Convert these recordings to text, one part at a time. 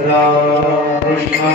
राम कृष्ण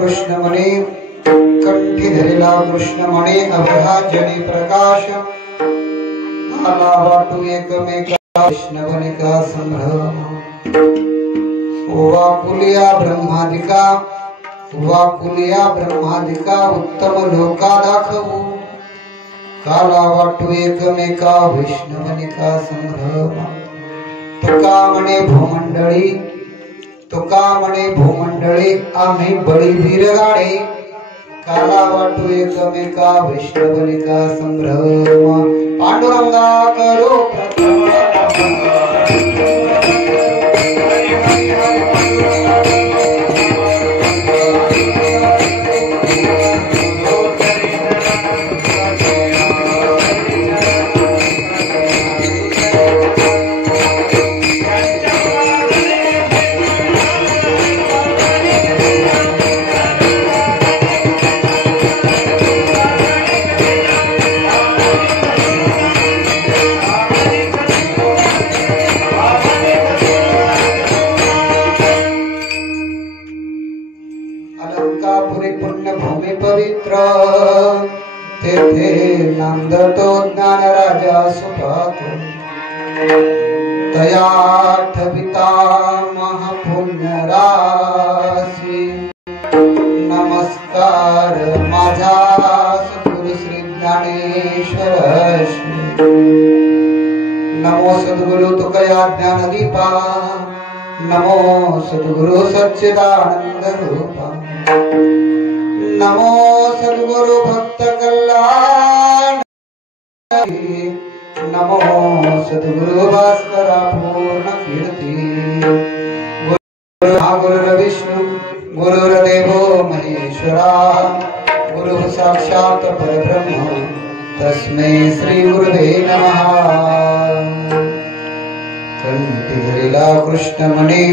कृष्णमणि कंठी धरेला कृष्णमणि अभ्याजनी प्रकाश आला वाटू एकमेका कृष्णवनिका संभ्रम वाकुलिया ब्रह्मादिका उत्तम लोका दाखवू काला वाटू एकमेका वैष्णवनिका संभ्रम तुका म्हणे भूमंडळी आम्ही बळीवीर गाडे काला वाटू एकमेका वैष्णवनिका संभ्रम पांडुरंगा करो प्रथम तेथे नांदतो ज्ञान राजा सुपात्र तया ठविता महापुण्य राशी नमस्कार माझा सद्गुरु श्री ज्ञानेश्वर नमो सद्गुरु तुकया ज्ञानदीपा नमो सद्गुरु सच्चिदानंद रूपा नमो सद्गुरु भक्त कल्याण नमो सद्गुरु भास्करा पूर्ण कीर्ती गुरु विष्णु गुरुर्देवो महेश्वरा गुरु साक्षात परब्रह्म तस्मै श्री गुरुवे नमः कंठी धरिला कृष्णमणी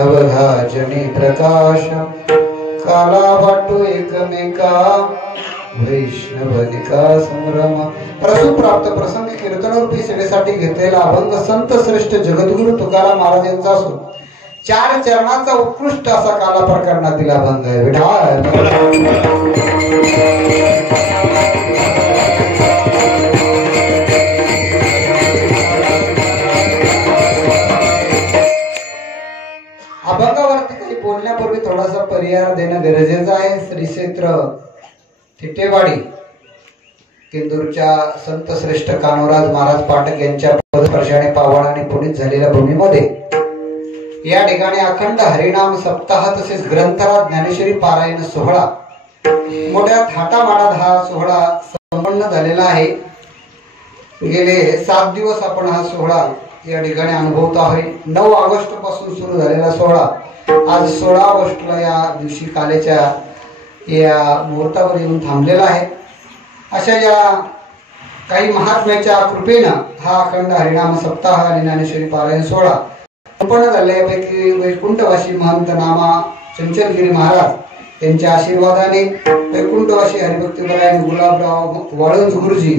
अवघाजनी प्रकाश काला वाटू एकमेका वैष्णवनिका संभ्रम प्रसूत प्राप्त प्रसंग कीर्तनरूपी सेवेसाठी घेतलेला अभंग संत श्रेष्ठ जगद्गुरु तुकाराम महाराज यांचा असून 4 चरणांचा उत्कृष्ट असा काला प्रकरणातील अभंग आहे. अभंगावरती काही बोलण्यापूर्वी थोडासा पर्याय देणं गरजेचं आहे. श्री क्षेत्र थिटेवाडी किंदूरच्या संत श्रेष्ठ कान्होराज महाराज पाठक यांच्या पदस्पर्शाने पावन आणि पुनीत झालेल्या भूमीमध्ये या ठिकाणी अखंड हरिनाम सप्ताह तसेच ग्रंथराज ज्ञानेश्वरी पारायण सोहळा मोठ्या थाटामाटात हा सोहळा संपन्न झालेला आहे. गेले 7 दिवस आपण हा सोहळा या ठिकाणी अनुभवतो आहे. 9 ऑगस्ट पासून सुरू झालेला सोहळा आज 16 ऑगस्टला या दिवशी कालेच्या या मुहूर्तावर येऊन थांबलेला आहे. अशा या काही महात्म्याच्या कृपेनं हा अखंड हरिनाम सप्ताह आणि ज्ञानेश्वरी पारायण सोहळा संपन्न झाल्यापैकी वैकुंठवासी महंत नामा चंचलगिरी महाराज यांच्या आशीर्वादाने वैकुंठवासी हरिभक्तीपरायण गुलाबराव वाळुंज गुरुजी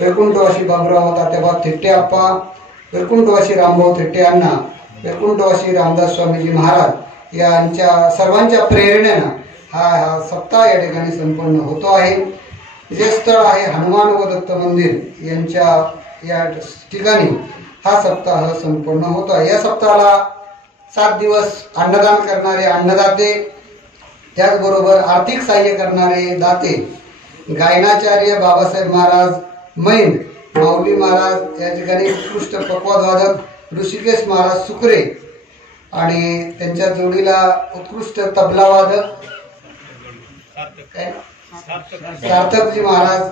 वैकुंठवासी बाबुराव तात्याबा थिट्टे आप्पा वैकुंठवासी रामभाऊ थिट्टे अण्णा वैकुंठवासी रामदास स्वामीजी महाराज यांच्या सर्वांच्या प्रेरणेनं हा सप्ताह या ठिकाणी संपन्न होतो आहे. जे स्थळ आहे हनुमान व दत्त मंदिर यांच्या या ठिकाणी हा सप्ताह संपन्न होतो आहे. या सप्ताहाला 7 दिवस अन्नदान करणारे अन्नदाते त्याचबरोबर आर्थिक सहाय्य करणारे दाते गायनाचार्य बाबासाहेब महाराज मैन माऊली महाराज या ठिकाणी उत्कृष्ट पक्वादवादक ऋषिकेश महाराज सुकरे आणि त्यांच्या जोडीला उत्कृष्ट तबलावादक सार्थकजी महाराज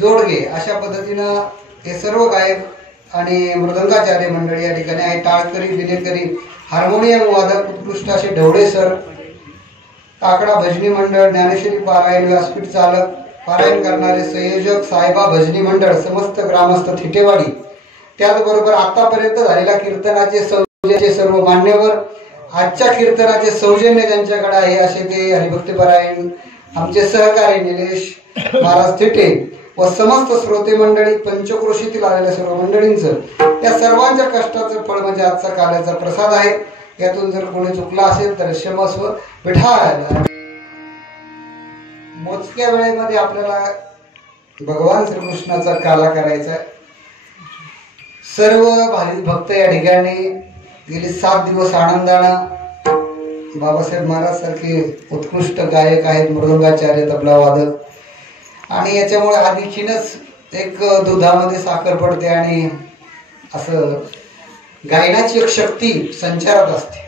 जोडगे अशा पद्धतीनं हे सर्व गायक आणि मृदंगाचार्य मंडळी या ठिकाणी आहे. टाळकरी विनेकरी हार्मोनियम वादक उत्कृष्ट असे ढवळे सर काकडा भजनी मंडळ ज्ञानेश्वरी पारायण व्यासपीठ चालक पारायण करणारे संयोजक साहेबा भजनी मंडळ समस्त ग्रामस्थ थिटेवाडी त्याचबरोबर आतापर्यंत झालेल्या कीर्तनाचे सर्व मान्यवर आजच्या कीर्तनाचे सौजन्य ज्यांच्याकडे आहे असे ते हरिभक्तीपरायण आमचे सहकारी निलेश महाराज थिटे व समस्त श्रोते मंडळी पंचक्रोशीतील आलेल्या सर्व मंडळींचं त्या सर्वांच्या कष्टाचं फळ म्हणजे आजचा काल्याचा प्रसाद आहे. यातून जर कोणी चुकला असेल तर क्षमस्व. विठाल मोजक्या वेळेमध्ये आपल्याला भगवान श्रीकृष्णाचा काला करायचा. सर्व भाविक भक्त या ठिकाणी गेली 7 दिवस आनंदानं बाबासाहेब महाराज सारखे उत्कृष्ट गायक आहेत मृदंगाचार्य तबला वादक आणि याच्यामुळे आधीचीनच एक दुधामध्ये साखर पडते आणि असं गायनाची एक शक्ती संचारात असते.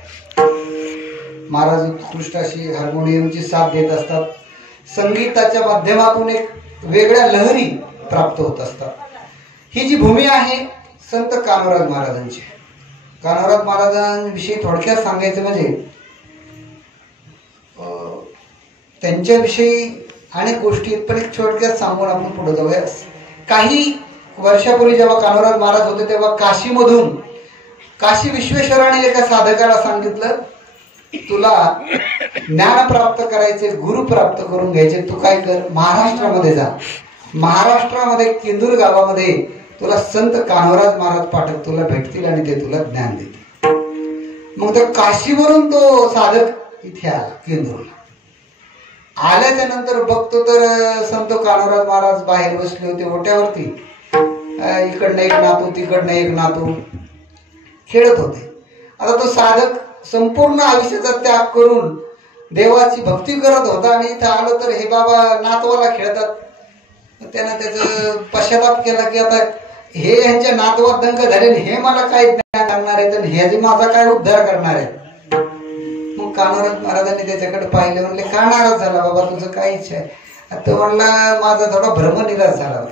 महाराज उत्कृष्ट अशी हार्मोनियमची साथ देत असतात. संगीताच्या माध्यमातून एक वेगळ्या लहरी प्राप्त होत असतात. ही जी भूमी आहे संत कान्होराज महाराजांची. कान्होराज महाराजांविषयी थोडक्यात सांगायचं म्हणजे त्यांच्याविषयी अनेक गोष्टी आहेत, पण एक थोडक्यात सांगून आपण पुढे जाऊया. काही वर्षापूर्वी जेव्हा कान्होराज महाराज होते तेव्हा काशीमधून काशी विश्वेश्वराने एका साधकाला सांगितलं, तुला ज्ञान प्राप्त करायचे, गुरु प्राप्त करून घ्यायचे, तू काय कर, महाराष्ट्रामध्ये जा. महाराष्ट्रामध्ये केंदूर गावामध्ये तुला संत कान्होराज महाराज पाठक तुला भेटतील आणि ते तुला ज्ञान देतील. मग तर काशीवरून तो साधक इथे आला केंदूरला. आल्याच्या नंतर बघतो तर संत कान्होराज महाराज बाहेर बसले होते ओट्यावरती. इकडनं एक नातू तिकडनं एक नातू खेळत होते. आता तो साधक संपूर्ण आयुष्याचा त्याग करून देवाची भक्ती करत होता आणि इथं आलं तर हे बाबा नातवाला खेळतात. त्यानं त्याचं पश्चाताप केला की आता हे यांच्या नातवात दंग झाले, हे मला काय ज्ञान सांगणार आहेत आणि ह्याची माझा काय उद्धार करणार आहे. मग कान्होराज महाराजांनी त्याच्याकडे पाहिले, म्हणले का नाराज झाला बाबा, तुझं काय इच्छा आहे. तो म्हणला माझा थोडा भ्रमनिराश झाला,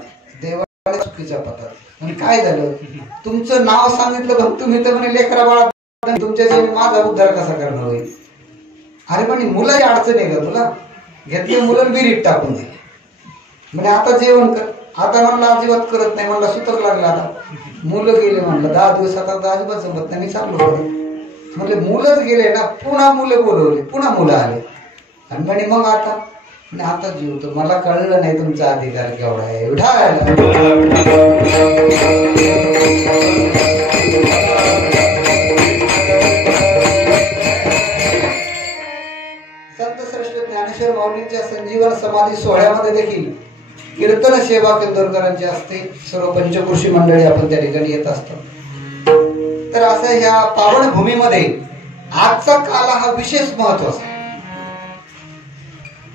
देवाला चुकीच्या पतात. म्हणजे काय झालं, तुमचं नाव सांगितलं पण तुम्ही तर म्हणे लेकरा बाळा तुमच्या माझा उद्धार कसा करणार होईल. अरे पण मुलाची अडचण आहे का तुला, घेतली मुलं बिरीत टाकून दिली. म्हणजे आता जेवण कर, आता म्हणलं अजिबात करत नाही, म्हणलं सुतक लागला. आता मुलं गेले, म्हणलं 10 दिवस आता अजिबात जमत नाही, चाललो करत. म्हणजे मुलंच गेले ना, पुन्हा मुलं बोलवले, पुन्हा मुलं आले आणि म्हणे मग आता जीवतो. मला कळलं नाही तुमचा अधिकार केवढा आहे. संत श्रेष्ठ ज्ञानेश्वर माऊलींच्या संजीवन समाधी सोहळ्यामध्ये देखील कीर्तन सेवा केंद्रकरांची असते. सर्व पंचकृषी मंडळी आपण त्या ठिकाणी येत असतात. तर असं ह्या पावन भूमीमध्ये आजचा काल हा विशेष महत्वाचा.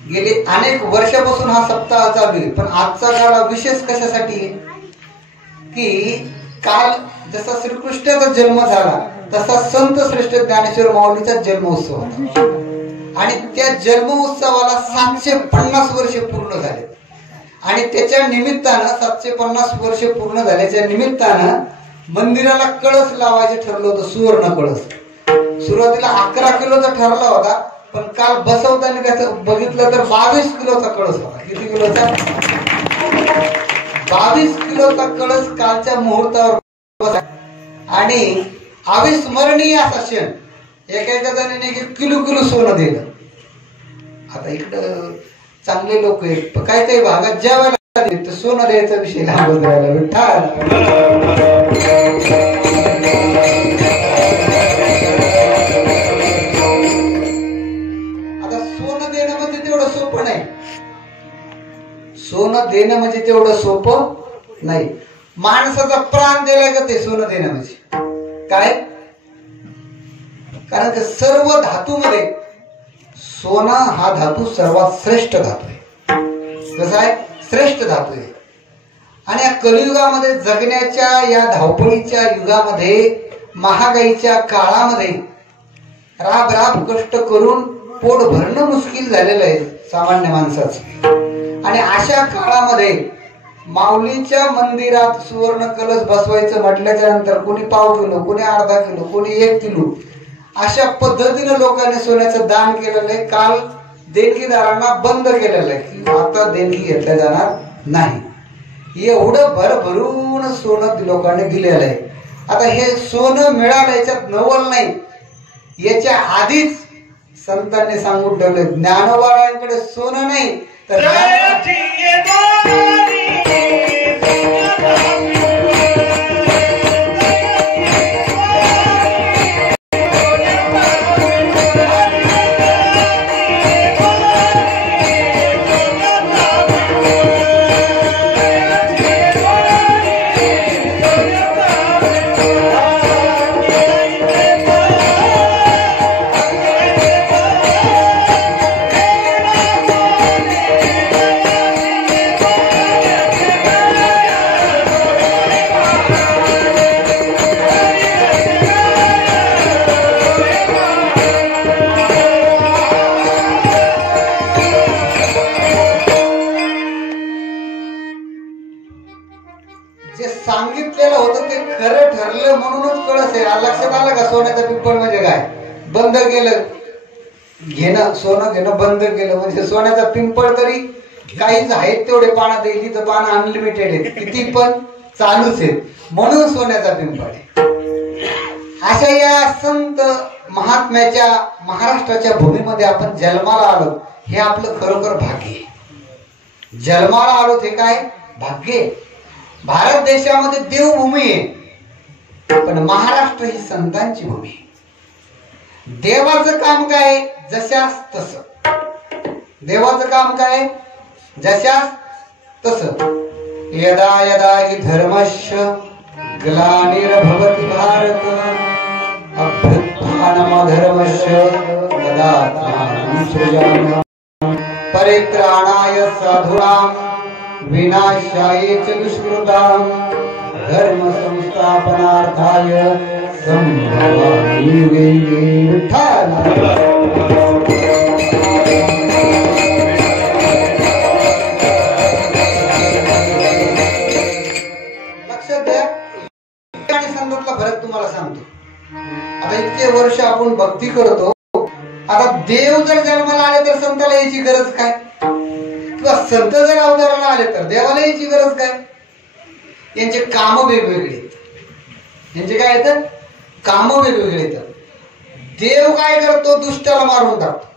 गेली अनेक वर्षापासून हा सप्ताह चालू आहे, पण आजचा काळ हा विशेष कशासाठी आहे की काल जसा श्रीकृष्णाचा जन्म झाला तसा संत श्रेष्ठ ज्ञानेश्वर माऊलीचा जन्मोत्सव होता आणि त्या जन्मोत्सवाला 750 वर्ष पूर्ण झाले. आणि त्याच्या निमित्तानं 750 वर्ष पूर्ण झाल्याच्या निमित्तानं मंदिराला कळस लावायचे ठरलं होतं, सुवर्ण कळस. सुरुवातीला 11 किलोचा ठरला होता, पण काल बसवताना त्याचं बघितलं तर 22 किलोचा कळस होता. किती किलोचा? 22 किलोचा कळस कालच्या मुहूर्तावर. आणि अविस्मरणीय असा क्षण, एका जणाने किलो सोनं दिलं. आता इकडं चांगले लोक आहेत, काही काही भागात जेवायला सोनं द्यायचा विषय लागून राहिला. विठ्ठल सोनं देणं म्हणजे तेवढं सोपं नाही. माणसाचा प्राण दिलाय का ते सोनं देणं म्हणजे काय. कारण की सर्व धातूमध्ये सोना हा धातू सर्वात श्रेष्ठ धातू आहे. कसा आहे? श्रेष्ठ धातू आहे. आणि या कलियुगामध्ये जगण्याच्या या धावपळीच्या युगामध्ये महागाईच्या काळामध्ये राब राब कष्ट करून पोट भरणं मुश्किल झालेलं आहे सामान्य माणसाचं. आणि अशा काळामध्ये माऊलीच्या मंदिरात सुवर्ण कलश बसवायचं म्हटल्याच्या नंतर कोणी पाव किलो, कोणी अर्धा किलो, कोणी 1 किलो अशा पद्धतीने लोकांनी सोन्याचं दान केलेलं आहे. काल देणगीदारांना बंद केलेलं आहे की आता देणगी घेतल्या जाणार नाही. एवढं भरभरून सोनं लोकांनी दिलेलं आहे. आता हे सोनं मिळालं याच्यात नवल नाही. याच्या आधीच संतांनी सांगून ठेवले, ज्ञानोबारांकडे सोनं नाही तर बंद केलं घेणं, सोनं घेणं बंद केलं. म्हणजे सोन्याचा पिंपळ तरी काहीच आहेत तेवढे पानं देईल, तिथं पानं अनलिमिटेड आहेत, किती पण चालूच आहेत, म्हणून सोन्याचा पिंपळ आहे. अशा या संत महात्म्याच्या महाराष्ट्राच्या भूमीमध्ये आपण जन्माला आलो, हे आपलं खरोखर भाग्य आहे. जन्माला आलो ते काय भाग्य. भारत देशामध्ये देवभूमी आहे, पण महाराष्ट्र ही संतांची भूमी आहे. देवाचं काम काय जशास तस. देवाचं काम काय जशास तस. यदा यदा हि धर्मस्य ग्लानिर्भवति भारत अभ्युत्थानमधर्मस्य तदात्मानं सृजाम्यहम् परित्राणाय साधूनां विनाशाय च दुष्कृतां धर्म संस्थापनार्थाय संभवामि युगे युगे. विठ्ठल. लक्षात द्या, आणि संतातला फरक तुम्हाला सांगतो. आता इतके वर्ष आपण भक्ती करतो, आता देव जर जन्माला आले तर संताला यायची गरज काय, किंवा संत जर अवताराला आले तर देवाला यायची गरज काय. यांचे काम वेगवेगळे आहेत. यांचे काय येतं काम वेगवेगळे येतात. देव काय करतो, दुष्टाला मारून टाकतो.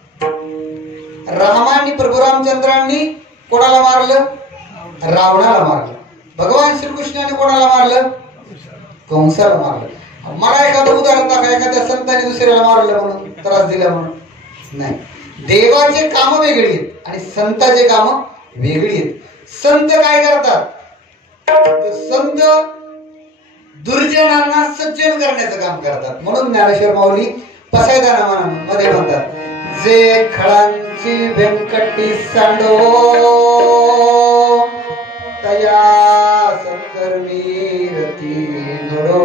रामांनी प्रभू रामचंद्रांनी कोणाला मारलं, रावणाला मारलं. भगवान श्रीकृष्णाने कोणाला मारलं, कंसाला मारलं. मला एखादं उदाहरण दाखवा, एखाद्या संतांनी दुसऱ्याला मारलं म्हणून, त्रास दिला म्हणून. नाही, देवाचे काम वेगळी आहेत आणि संतांचे काम वेगळी आहेत. संत काय करतात, संत दुर्जनांना सज्जन करण्याचं काम करतात. म्हणून ज्ञानेश्वर माऊली पसायदाना मध्ये म्हणतात, जे खळांची व्यंकटी सांडो तया संकर्मी रती घडो.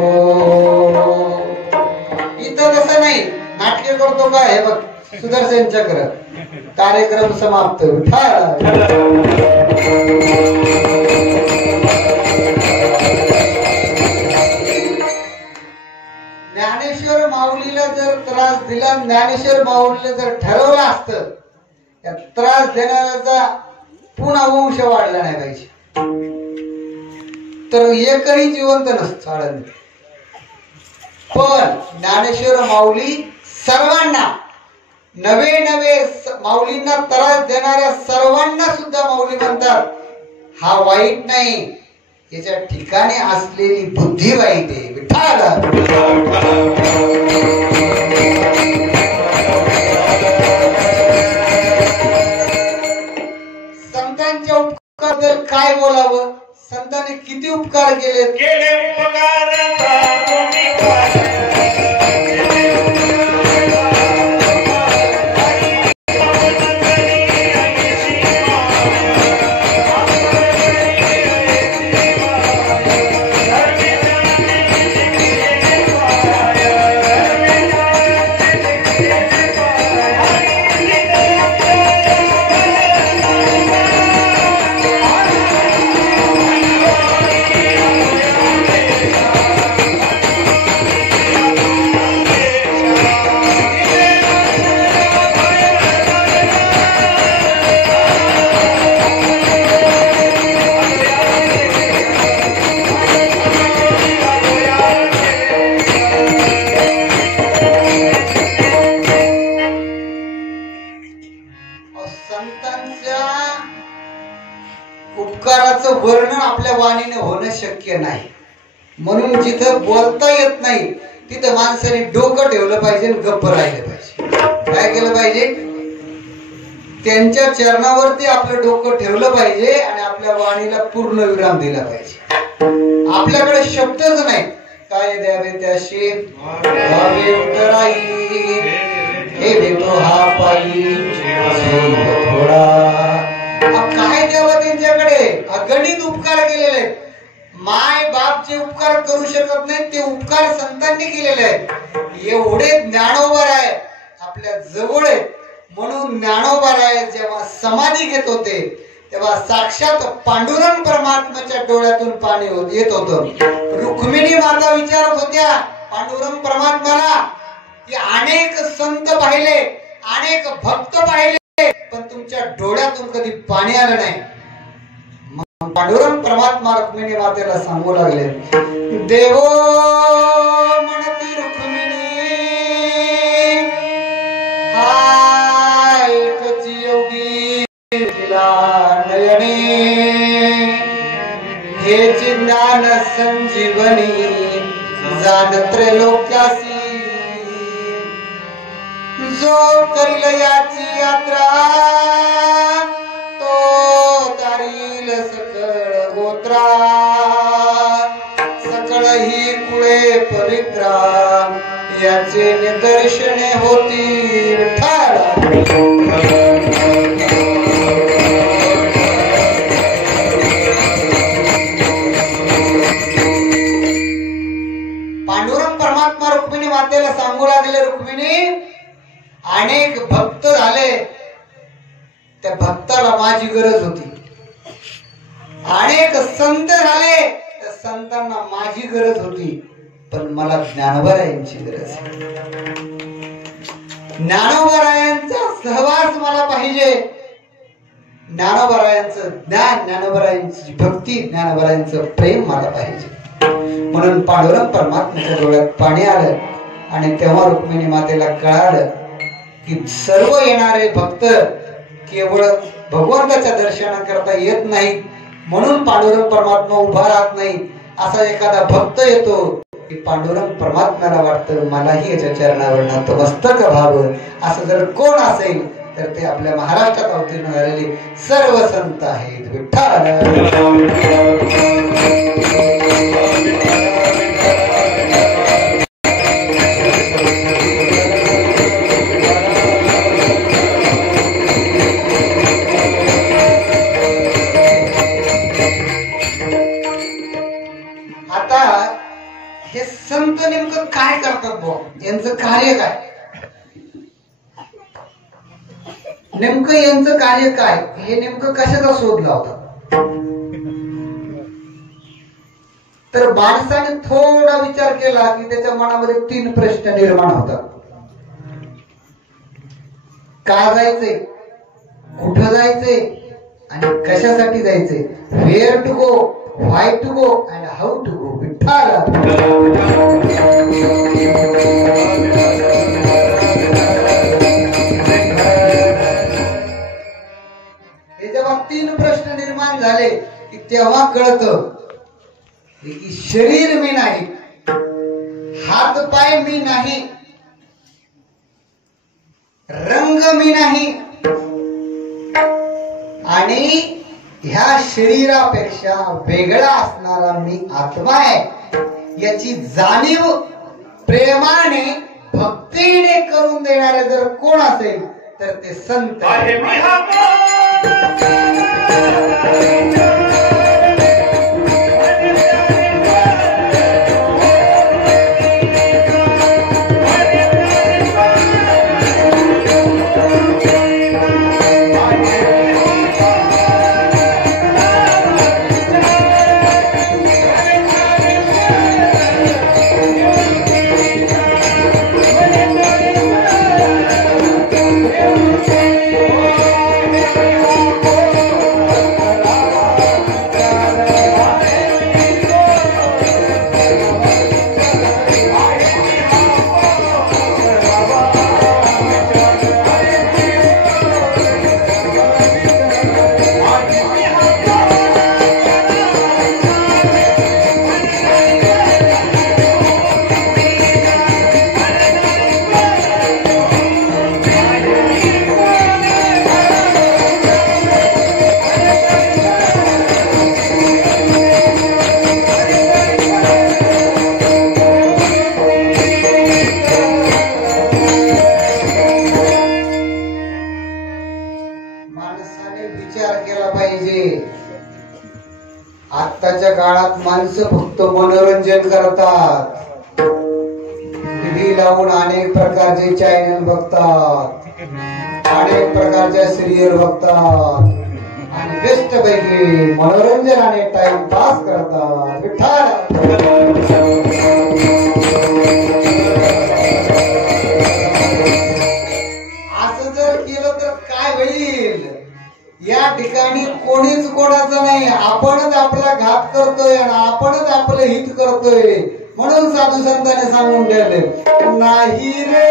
इथं तसं नाही, नाटके करतो काय हे बघ, सुदर्शन चक्र, कार्यक्रम समाप्त. ज्ञानेश्वर माऊलीला जर त्रास दिला, ज्ञानेश्वर माऊलीला जर ठरवलं असतं त्या त्रास देणाऱ्याचा पुन्हा वंश वाढला नाही पाहिजे, तर एकही जिवंत नसतं आळंदी. पण ज्ञानेश्वर माऊली सर्वांना, नवे नवे माऊलींना त्रास देणाऱ्या सर्वांना सुद्धा माऊली म्हणतात, हा वाईट नाही, याच्या ठिकाणी असलेली बुद्धी वाईट आहे. विठ्ठल. संतांच्या उपकाराबद्दल काय बोलावं, संतांनी किती उपकार केले. उपकाराचं वर्णन आपल्या वाणीने होणं शक्य नाही. म्हणून जिथं बोलता येत नाही तिथं माणसाने डोकं ठेवलं पाहिजे, गप्प राहिलं पाहिजे. काय केलं पाहिजे, त्यांच्या चरणावरती आपलं डोकं ठेवलं पाहिजे आणि आपल्या वाणीला पूर्ण विराम दिला पाहिजे. आपल्याकडे शब्दच नाही, काय द्यावे त्याशी भावे उतराई, हे देतो हा पायी थोडा. काय द्यावं त्यांच्याकडे, अगणित उपकार केलेले आहेत. माय बाप जे उपकार करू शकत नाहीत ते उपकार संतांनी केलेले आहेत. एवढे ज्ञानोबर आहे आपल्या जवळ आहे. म्हणून ज्ञानोबाराय जेव्हा समाधी घेत होते तेव्हा साक्षात पांडुरंग परमात्म्याच्या डोळ्यातून पाणी येत होतं. रुक्मिणी माता विचारत होत्या पांडुरंग परमात्म्याला, की अनेक संत पाहिले, अनेक भक्त पाहिले, पण तुमच्या डोळ्यातून कधी पाणी आलं नाही. मग पांडुरंग परमात्मा रुक्मिणी मातेला सांगू लागले, देवो म्हणती रुक्मिणी, हा एकच योगी तिला नयने, हे ज्ञान संजीवनी जाण त्रैलोक्यासी, जो करील याची यात्रा तो तारील सकळ गोत्रा, सकळ ही कुळे पवित्रा, याचे निदर्शने होती विठ्ठल. पांडुरंग परमात्मा रुक्मिणी मातेला सांगू लागले, रुक्मिणी अनेक भक्त झाले, त्या भक्ताला माझी गरज होती. अनेक संत झाले, त्या संतांना माझी गरज होती, पण मला ज्ञानोबरायांची गरज आहे. ज्ञानोबरायांचा सहवास मला पाहिजे. ज्ञानोबरायांचं ज्ञान, ज्ञानोबरायांची भक्ती, ज्ञानोबरायांचं प्रेम मला पाहिजे. म्हणून पांडुरंग परमात्म्याच्या डोळ्यात पाणी आलं आणि तेव्हा रुक्मिणी मातेला कळालं की सर्व येणारे भक्त केवळ भगवंताच्या दर्शनाकरता येत नाही, म्हणून पांडुरंग परमात्मा उभा राहत नाही. असा एखादा भक्त येतो की पांडुरंग परमात्म्याला वाटतं मलाही याच्या चरणावर नतमस्तक व्हावं. असं जर कोण असेल तर ते आपल्या महाराष्ट्रात अवतीर्ण झालेले सर्व संत आहेत. विठ्ठल संत नेमकं काय करतात बुवा, यांचं कार्य काय, नेमकं यांचं कार्य काय, हे नेमकं कशाचा शोध लावतात. तर माणसाने थोडा विचार केला की त्याच्या मनामध्ये 3 प्रश्न निर्माण होतात. का जायचंय, कुठं जायचंय आणि कशासाठी जायचंय. Where to go, why to go and how to go. हे जेव्हा 3 प्रश्न निर्माण झाले की तेव्हा कळतं की शरीर मी नाही, हात पाय मी नाही, रंग मी नाही, आणि ह्या शरीरापेक्षा वेगळा असणारा मी आत्मा आहे. याची जाणीव प्रेमाने भक्तीने करून देणारे जर कोण असेल तर ते संत. आत्ताच्या काळात माणसं फक्त मनोरंजन करतात, टीव्ही लावून अनेक प्रकारचे चॅनल बघतात, अनेक प्रकारच्या सिरियल बघतात आणि बेस्ट पैकी मनोरंजन आणि टाइम पास करतात. विठ्ठल होईल या ठिकाणी कोणीच कोणाचं नाही, आपणच आपला घात करतोय आणि आपणच आपलं हित करतोय. म्हणून साधू संतांनी सांगून ठेवले नाही रे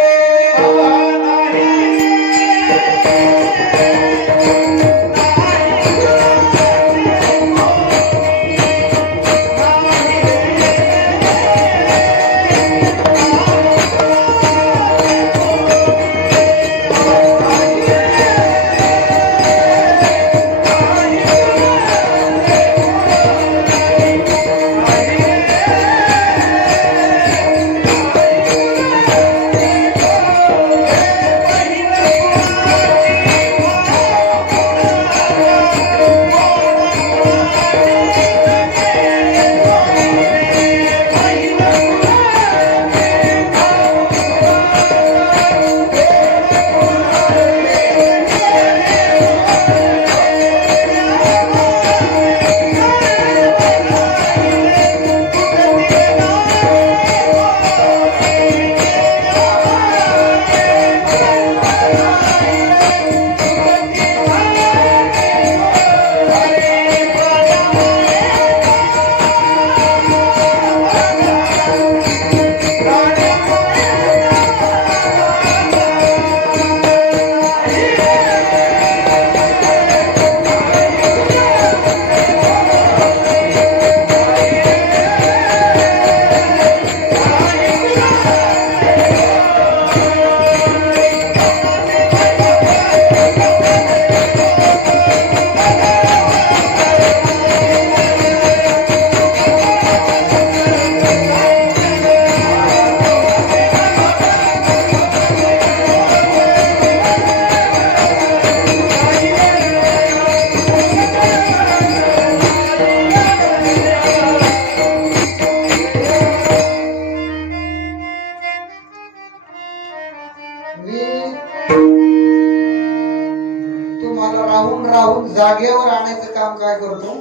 जागेवर आणायचं काम काय करतो.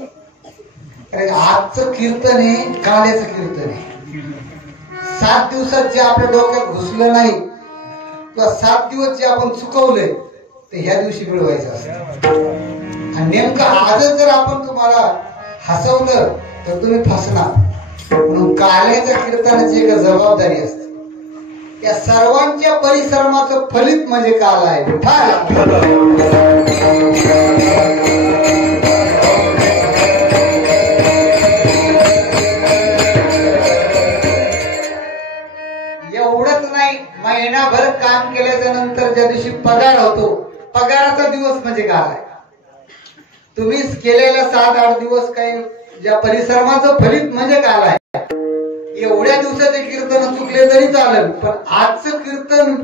आजचं कीर्तन आहे काल्याचं कीर्तन आहे. 7 दिवसात जे आपल्या डोक्यात घुसलं नाही किंवा 7 दिवस जे आपण चुकवले ते ह्या दिवशी मिळवायचं असतं. आणि नेमकं आजच जर आपण तुम्हाला हसवलं तर तुम्ही फसणार. म्हणून काल्याच्या कीर्तनाची एक जबाबदारी असते. या सर्वांच्या परिश्रमाचं फलित म्हणजे काल आहे. एवढंच नाही, महिनाभर काम केल्याच्या नंतर ज्या दिवशी पगार होतो, पगाराचा दिवस म्हणजे काल आहे. तुम्ही केलेल्या 7-8 दिवस काही ज्या परिश्रमाचं फलित म्हणजे काल आहे. एवढ्या दिवसाचे कीर्तन चुकले तरी चालेल, पण आजचं कीर्तन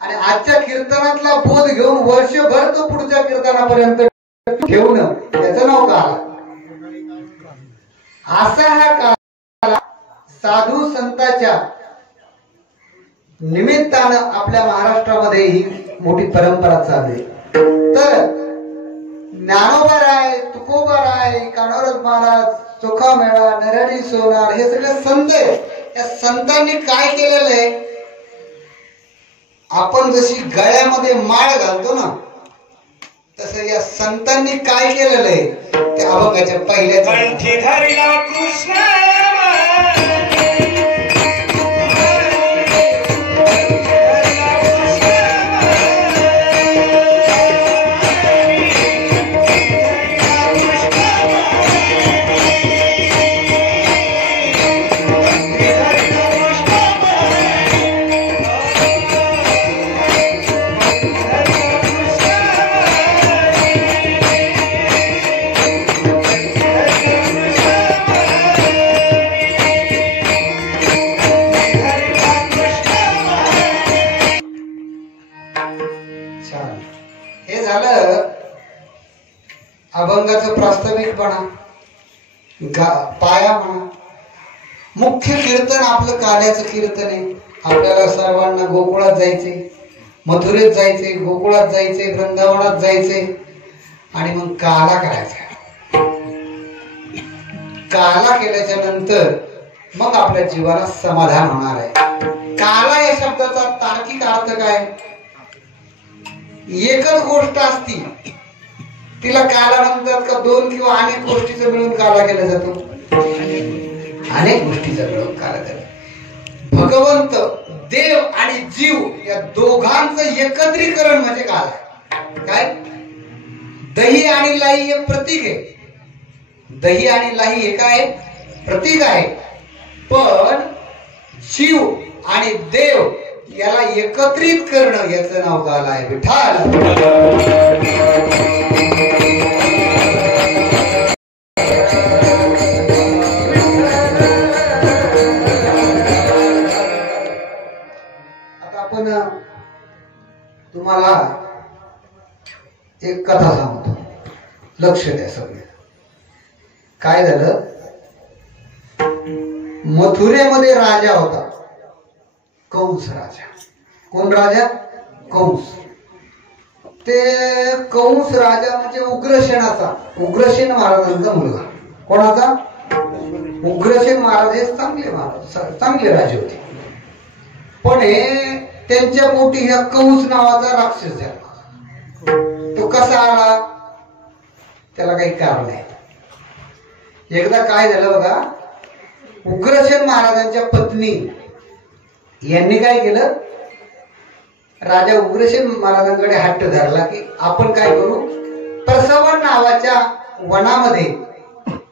आणि आजच्या कीर्तनातला बोध घेऊन वर्षभर तो पुढच्या कीर्तनापर्यंत ठेवणं त्याचं नाव काल. असा हा काल साधू संतांच्या निमित्तानं आपल्या महाराष्ट्रामध्ये ही मोठी परंपरा चालली. तर ज्ञानोबा राय, तुकोबा राय, कान्होराज महाराज, चोखामेळा, नरहरी सोनार हे सगळे संत आहेत. या संतांनी काय केलेलं आहे, आपण जशी गळ्यामध्ये माळ घालतो ना तसं या संतांनी काय केलेलं आहे ते अभंगाच्या पहिल्या कृष्ण अभंगाचं प्रास्ताविकपणा, पाया म्हणा. मुख्य कीर्तन आपलं काल्याचं कीर्तन आहे. आपल्याला सर्वांना गोकुळात जायचे, मथुरेत जायचे, गोकुळात जायचे, वृंदावनात जायचे आणि मग काला करायचा. काला केल्याच्या नंतर मग आपल्या जीवाला समाधान होणार आहे. काला या शब्दाचा तार्किक अर्थ काय? एकच गोष्ट असती तिला काला म्हणतात का दोन किंवा अनेक गोष्टीचं मिळून काला केला जातो? अनेक गोष्टीचं मिळून काला केला. भगवंत देव आणि जीव या दोघांचं एकत्रीकरण म्हणजे काला. काय? दही आणि लाई हे प्रतीक आहे. दही आणि लाई हे काय? प्रतीक आहे. पण जीव आणि देव याला एकत्रित करणं याचं नाव काला आहे. विठ्ठल. आता आपण तुम्हाला एक कथा सांगतो, लक्ष द्या सगळे. काय झालं? मथुरेमध्ये राजा होता, कंस राजा. कोण राजा? कंस. ते कंस राजा म्हणजे उग्रसेनाचा, उग्रसेन महाराजांचा मुलगा. कोणाचा? उग्रसेन महाराज हे चांगले महाराज, चांगले राजे होते. पण हे त्यांच्या पोटी ह्या कंस नावाचा राक्षस झाला. तो कसा आला त्याला काही कारण आहे. एकदा काय झालं बघा, उग्रसेन महाराजांच्या पत्नी यांनी काय केलं, राजा उग्रसेन महाराजांकडे हट्ट धरला की आपण काय करू, प्रसवन नावाच्या वनामध्ये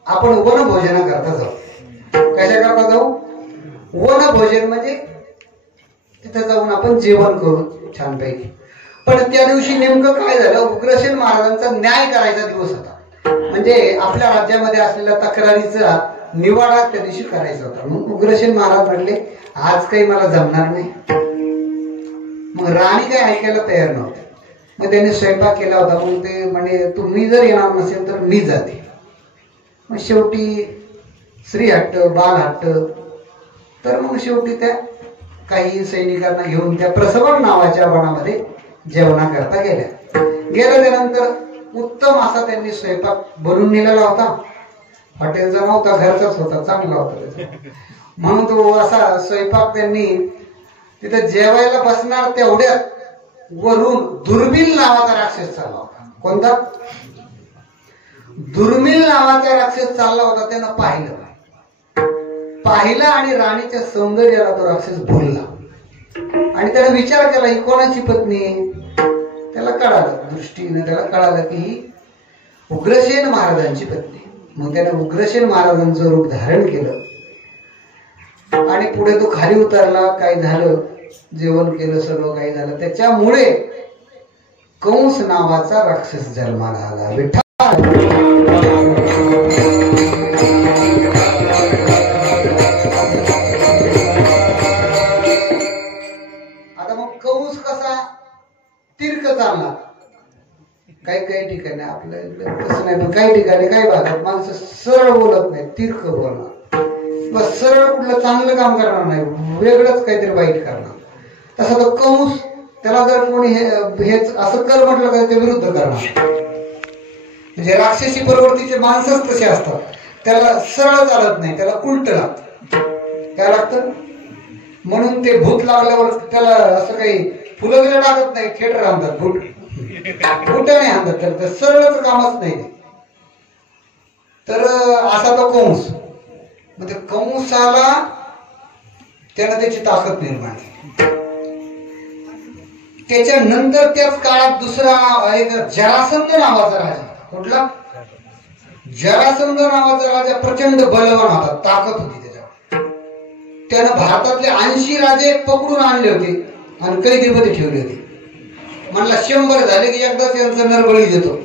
आपण वनभोजना करता जाऊ. कशा करता जाऊ? वनभोजन म्हणजे तिथं जाऊन आपण जेवण करू छानपैकी. पण त्या दिवशी नेमकं काय झालं, उग्रसेन महाराजांचा न्याय करायचा दिवस होता. म्हणजे आपल्या राज्यामध्ये असलेल्या तक्रारीचा निवाडा त्या दिवशी करायचा होता. मग उग्रसेन महाराज म्हटले आज काही मला जमणार नाही. मग राणी काही ऐकायला तयार नव्हते. मग त्यांनी स्वयंपाक केला होता. मग ते म्हणे तुम्ही जर येणार नसेल तर मी जाते. मग शेवटी स्त्री हट्ट, बाल हट्ट. तर मग शेवटी त्या काही सैनिकांना घेऊन त्या प्रसवन नावाच्या वनामध्ये जेवणाकरता गेल्या. त्यानंतर उत्तम असा त्यांनी स्वयंपाक बनवून नेलेला होता. हॉटेलचा नव्हता, घरचाच होता, चांगला होता. म्हणून तो असा स्वयंपाक त्यांनी तिथे जेवायला बसणार तेवढ्यात वरून दुर्मिळ नावाचा राक्षस चालला होता. कोणता? दुर्मिळ नावाचा राक्षस चालला होता. त्यानं पाहिलं आणि राणीच्या सौंदर्याला तो राक्षस भुलला आणि त्याने विचार केला ही कोणाची पत्नी. त्याला कळालं, दृष्टीने त्याला कळालं की ही उग्रसेन महाराजांची पत्नी. मग त्याने उग्रसेन महाराजांचं रूप धारण केलं आणि पुढे तो खाली उतरला. काय झालं, जेवण केलं, सर्व काही झालं. त्याच्यामुळे कंस नावाचा राक्षस जन्माला आला. विठ्ठल. आता मग कंस कसा तिरक चालला. काही ठिकाणी आपल्या तसं नाही, पण काही ठिकाणी काही भागात माणसं सरळ बोलत नाही, तिरक बोलणार. बस सरळ कुठलं चांगलं काम करणार नाही, वेगळंच काहीतरी वाईट करणार. तसा तो कंस, त्याला जर कोणी हेच असं कर म्हटलं तर ते विरुद्ध करणार. म्हणजे राक्षसी प्रवृत्तीचे माणसंच तसे असतात. त्याला सरळ चालत नाही, त्याला उलट लागतं. काय लागतं? म्हणून ते भूत लागल्यावर त्याला असं काही फुलं वगैरे लागत नाही, थेटर आणतात. भूत नाही आणतात त्याला, तर सरळच कामच नाही. तर असा तो कंस. म्हणजे कंसाला त्यानं त्याची ताकद निर्माण केली. त्याच्यानंतर त्याच काळात दुसरा एक जरासंध नावाचा राजा. कुठला? जरासंध नावाचा राजा प्रचंड बलवान होता, ताकद होती त्याच्यावर. त्यानं भारतातले 80 राजे पकडून आणले होते आणि कैदेमध्ये ठेवले होते. म्हणला 100 झाले की एकदाच यांचं नरबळी देतो.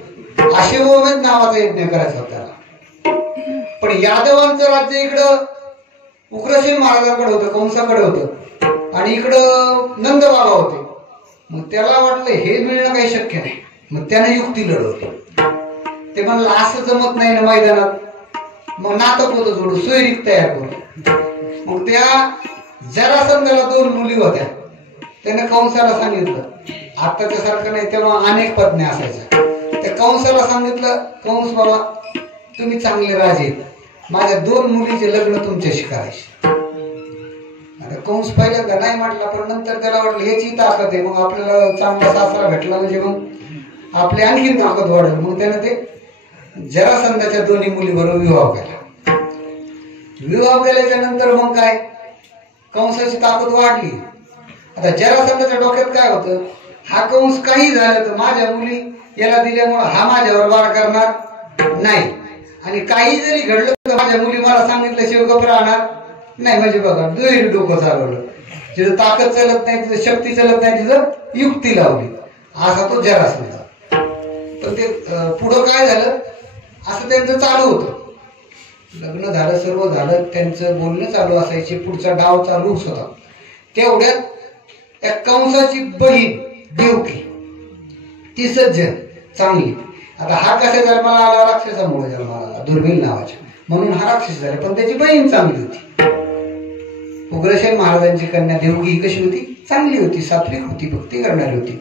अशोकवध नावाचा यज्ञ करायचा होता. पण यादवांचं राज्य इकडं उग्रसेन महाराजांकडे होतं, कंसाकडे होतं आणि इकडं नंदबाबा होते. मग त्याला वाटलं हे मिळणं काही शक्य नाही. मग त्याने युक्ती लढवली. ते म्हणलं असं जमत नाही ना मैदानात. मग नाटक होतं जोडून, सोयरीक तयार करून. मग त्या जरासंधाला 2 मुली होत्या. त्याने कंसाला सांगितलं, आत्ताच्या सारखं नाही, तेव्हा अनेक पत्नी असायच्या. त्या कंसाला सांगितलं, कंस बाबा तुम्ही चांगले राजे, माझ्या 2 मुलीचे लग्न तुमच्याशी करायचे. कंस पहिल्यांदा नाही म्हटला, पण नंतर त्याला वाटलं याची ताकद आहे, मग आपल्याला चांगला सासरा भेटला म्हणजे मग आपली आणखीन ताकद वाढेल. मग त्यानं ते जरासंधाच्या दोन्ही मुलीबरोबर विवाह केला. विवाह केल्याच्या नंतर मग काय कंसाची ताकद वाढली. आता जरासंधाच्या डोक्यात काय होतं, हा कंस काही झालं तर माझ्या मुली याला दिल्यामुळे हा माझ्यावर वार करणार नाही, आणि काही जरी घडलं तर माझ्या मुली मला सांगितल्याशिवाय गप्प राहणार नाही. म्हणजे बघा दुहेरी डोकं चालवलं. जिथं ताकद चालत नाही तिथं शक्ती चालत नाही, तिथं युक्ती लावली. असा तो जरासंध. पण ते पुढं काय झालं, असं त्यांचं चालू होतं. लग्न झालं, सर्व झालं, त्यांचं बोलणं चालू असायचे, पुढचा डाव चालूच होता. तेवढ्यात त्या कंसाची बहीण देवकी ती सज्जन चांगली. आता हा कशा जन्माला आला, राक्षसामुळे जन्माला आला, दुर्मिळ नावाच्या, म्हणून हा राक्षस झाला. पण त्याची बहीण चांगली होती. उग्रसेन महाराजांची कन्या देवकी ही कशी होती, चांगली होती, सात्विक होती, भक्ती करणारी होती.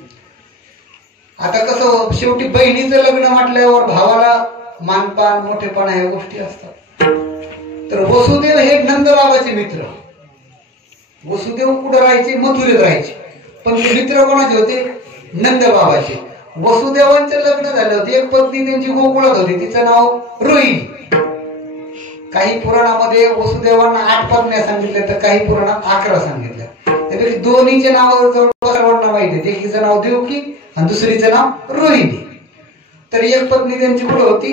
आता कसं शेवटी बहिणीचं लग्न म्हटल्यावर भावाला मानपान मोठेपणा ह्या गोष्टी असतात. तर वसुदेव हे नंदबाबाचे मित्र. वसुदेव कुठं राहायचे, मथुरेत राहायचे, पण मित्र कोणाचे होते, नंदबाबाचे. वसुदेवांचं लग्न झालं होतं, एक पत्नी त्यांची गोकुळात होती, तिचं नाव रोहिणी. काही पुराणामध्ये वसुदेवांना 8 पत्न्या सांगितल्या, तर काही पुराणात 11 सांगितल्या. त्यापैकी दोन्हीचे नाव जवळपास सर्वांना माहिती आहे. एकीचं नाव देवकी आणि दुसरीचं नाव रोहिणी. तर एक पत्नी त्यांची कुठे होती,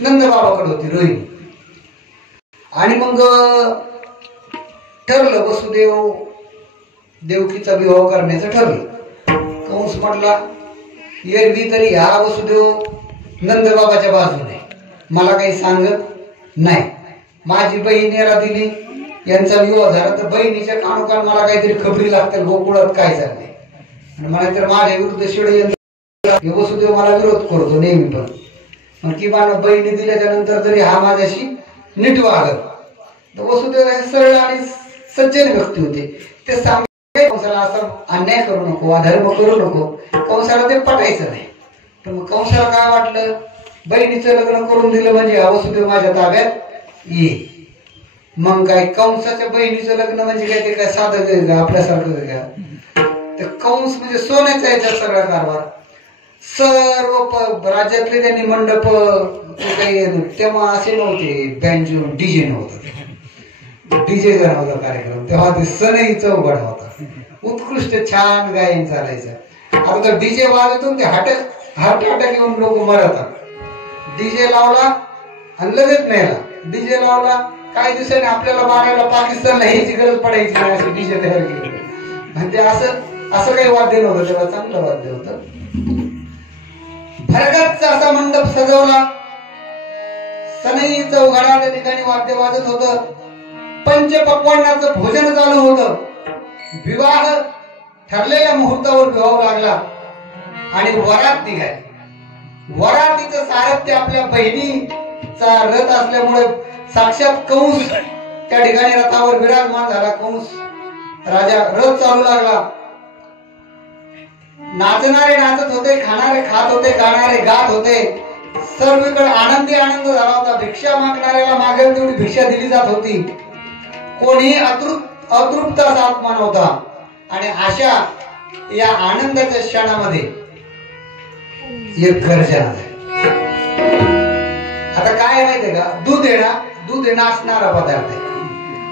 नंदबाबाकडे होती, रोहिणी. आणि मग ठरलं वसुदेव देवकीचा विवाह करण्याचं ठरलं. कंस म्हटला एरवी तरी हा वसुदेव नंदबाबाच्या बाजूने, मला काही सांगत नाही. माझी बहीण याला दिली, यांचा विवाह झाला तर बहिणीच्या कानोकान मला काहीतरी खबरी लागतील, गोकुळात काय चाललंय. आणि मला तर माझ्या विरुद्ध शिडयंत्र, वसुदेव मला विरोध करतो नेहमी. पण किंवा बहिणी दिल्याच्या नंतर तरी हा माझ्याशी नीट वागत. वसुदेव हे सरळ आणि सज्जन व्यक्ती होते. ते सांगते कंसाला असं अन्याय करू नको, अधर्म करू नको. कंसाला ते पटायचं नाही. पण मग कंसाला काय वाटलं, बहिणीचं लग्न करून दिलं म्हणजे हा वसुदेव माझ्या ताब्यात येईल. मग काय कंसाच्या बहिणीचं लग्न म्हणजे काय, ते काय साधं आपल्यासारखं का, ते कंस म्हणजे सोन्याचा याच्यात सगळा कारभार. सर्व राज्यातले त्यांनी मंडप, काही तेव्हा असे नव्हते, बँजो डीजे नव्हतं, डीजे नव्हता कार्यक्रम, तेव्हा ते सनई चौघड होता, उत्कृष्ट छान गायन चालायचं. आता तर डीजे वाजतून ते हार्ट अटॅक येऊन लोक मरतात. डीजे लावला आणि लगेच मेला. डीजे लावला काही दिवसांनी आपल्याला मारायला पाकिस्तानला ह्याची गरज पडायची नाही, अशी डीजे तयार केली. म्हणजे असं काही वाद्य नव्हतं, तेव्हा चांगलं वाद्य होतं. भरगतचा असा मंडप सजवला, सनई चौघडा त्या ठिकाणी वाद्य वाजत होतं, पंचपक्वान्नाचं भोजन चालू होतं. विवाह ठरलेल्या मुहूर्तावर विवाह लागला आणि वरात निघाली. वरातीचं सारथ्य आपल्या बहिणीचा रथ असल्यामुळे साक्षात कंस त्या ठिकाणी रथावर विराजमान झाला. कंस राजा रथ चालू लागला. नाचणारे नाचत होते, खाणारे खात होते, गाणारे गात होते. सर्वीकडे आनंदी आनंद झाला होता. भिक्षा मागणाऱ्याला मागेल तेवढी भिक्षा दिली जात होती. कोणी अतृप्त असा आत्मा नव्हता. आणि अशा या आनंदाच्या क्षणामध्ये एक गर्जना झाली. आता काय माहितीये का, दूध येणं असणारा पदार्थ आहे.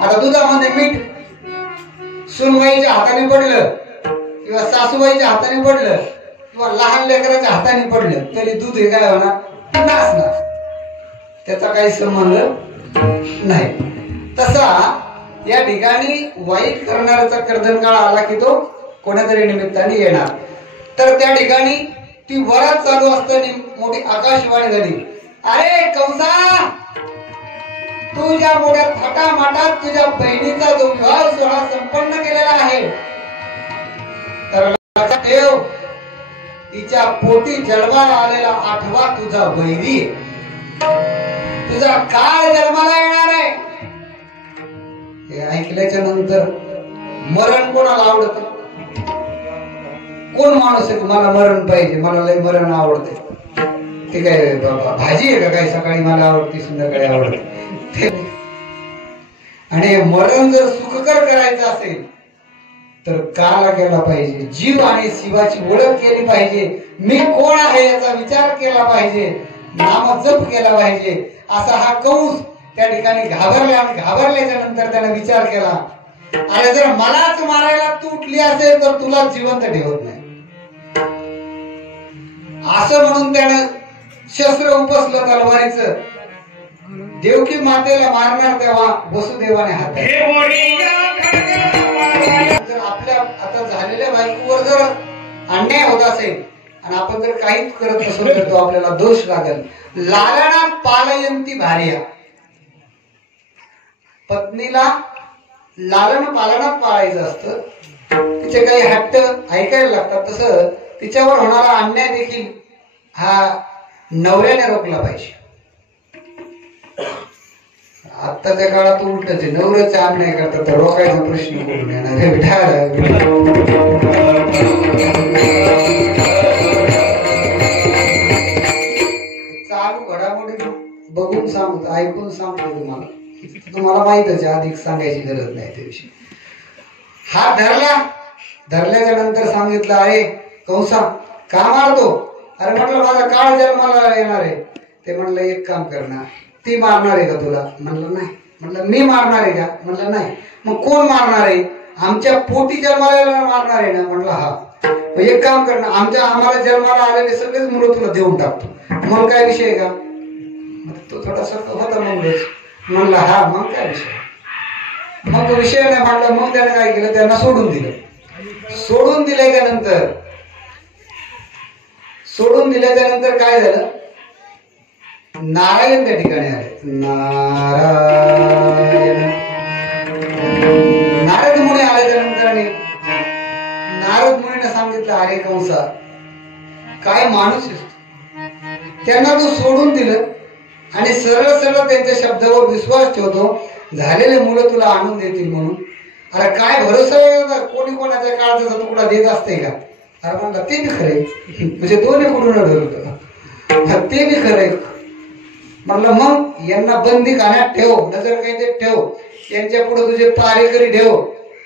आता दुधामध्ये मीठ सुनबाईच्या हाताने पडलं किंवा सासूबाईच्या हाताने पडलं किंवा लहान लेकराच्या हाताने पडलं तरी दूध हे काय होणार, नासणार. त्याचा काही संबंध नाही. तसा या ठिकाणी वाईट करणाऱ्याचा कर्दन काळ आला की तो कोणातरी निमित्ताने येणार. तर त्या ठिकाणी ती वरात चालू असताना मोठी आकाशवाणी झाली, अरे कंसा, तुझ्या मोठ्या थाटामाटात तुझ्या बहिणीचा जो विवाह सोहळा संपन्न केलेला आहे, तर लक्षात ठेव, तिच्या पोटी जन्माला आलेला 8वा तुझा वैरी, तुझा काळ जन्माला येणार आहे. हे ऐकल्याच्या नंतर मरण कोणाला आवडत? कोण माणूस आहे मला मरण पाहिजे, मला लय मरण आवडते, ते काय भाजी आहे का काय, सकाळी मला आवडते संध्याकाळी आवडते. आणि मरण जर सुखकर करायचं असेल तर काला केला पाहिजे, जीव आणि शिवाची ओळख केली पाहिजे, मी कोण आहे याचा विचार केला पाहिजे, नाम जप केला पाहिजे. असा हा कंस त्या ठिकाणी घाबरला आणि घाबरल्याच्या नंतर त्याने विचार केला, अरे जर मलाच मारायला तू उठली असेल तर तुला जिवंत ठेवत नाही. असं म्हणून त्यानं शस्त्र उपसलं तलवारीचं. देवकी मातेला मारणार तेव्हा वसुदेवाने हात जर आपल्या आता झालेल्या बायकोवर जर अन्याय होत असेल आणि आपण जर काहीच करत नसेल तर तो आपल्याला दोष लागेल. लालनात पालयंती भार्या, पत्नीला लालन पालनात पाळायचं असतं, तिचे काही हट्ट ऐकायला लागतात. तसं तिच्यावर होणारा अन्याय देखील हा नवऱ्याने रोखला पाहिजे. आत्ताच्या काळात उलटच आहे, नवऱ्याचे अन्याय करतात तर रोखायचा प्रश्न कुठून येणार. चालू घडामोडी बघून सांगतो, ऐकून सांगतो तुम्हाला, तुम्हाला माहितच आहे, अधिक सांगायची गरज नाही त्याविषयी. हात धरल्याच्या नंतर सांगितलं, अरे कंसा का मारतो? अरे म्हटलं माझा काळ जन्माला येणार आहे. ते म्हणलं एक काम करणार, ती मारणार आहे का तुला? म्हणलं नाही. म्हणलं मी मारणार आहे का? म्हणलं नाही. मग कोण मारणार आहे? आमच्या पोटी जन्माला मारणार आहे ना? म्हणलं हा. मग एक काम करणार, आम्हाला जन्माला आलेले सगळेच मुलं तुला देऊन टाकतो. मग काय विषय का? तो थोडासा होता मंगळच. म्हणला हा, मग काय विषय? मग तो विषय नाही म्हणलं. मग त्यानं काय केलं, त्यांना सोडून दिलं. सोडून दिल्याच्या नंतर काय झालं, नारायण त्या ठिकाणी आले. नारद मुनी आल्याच्या नंतर नारद मुनीने सांगितलं, अरे कंसा काय माणूस आहेस. त्यांना तू सोडून दिलं आणि सरळ सरळ त्यांच्या शब्दावर विश्वास ठेवतो, झालेले मुलं तुला आणून देतील म्हणून. अरे काय भरोसा आहे, कोणी कोणाच्या काळाचा तुकडा देत असते का? अरे म्हणलं ते बी खरे, म्हणजे दोन्ही कुठून ठरवलं, ते बी खरे. म्हणलं मग यांना बंदी खाण्यात ठेव, नजर कैदेत ठेव, यांच्या पुढे तुझे पारेकरी ठेव,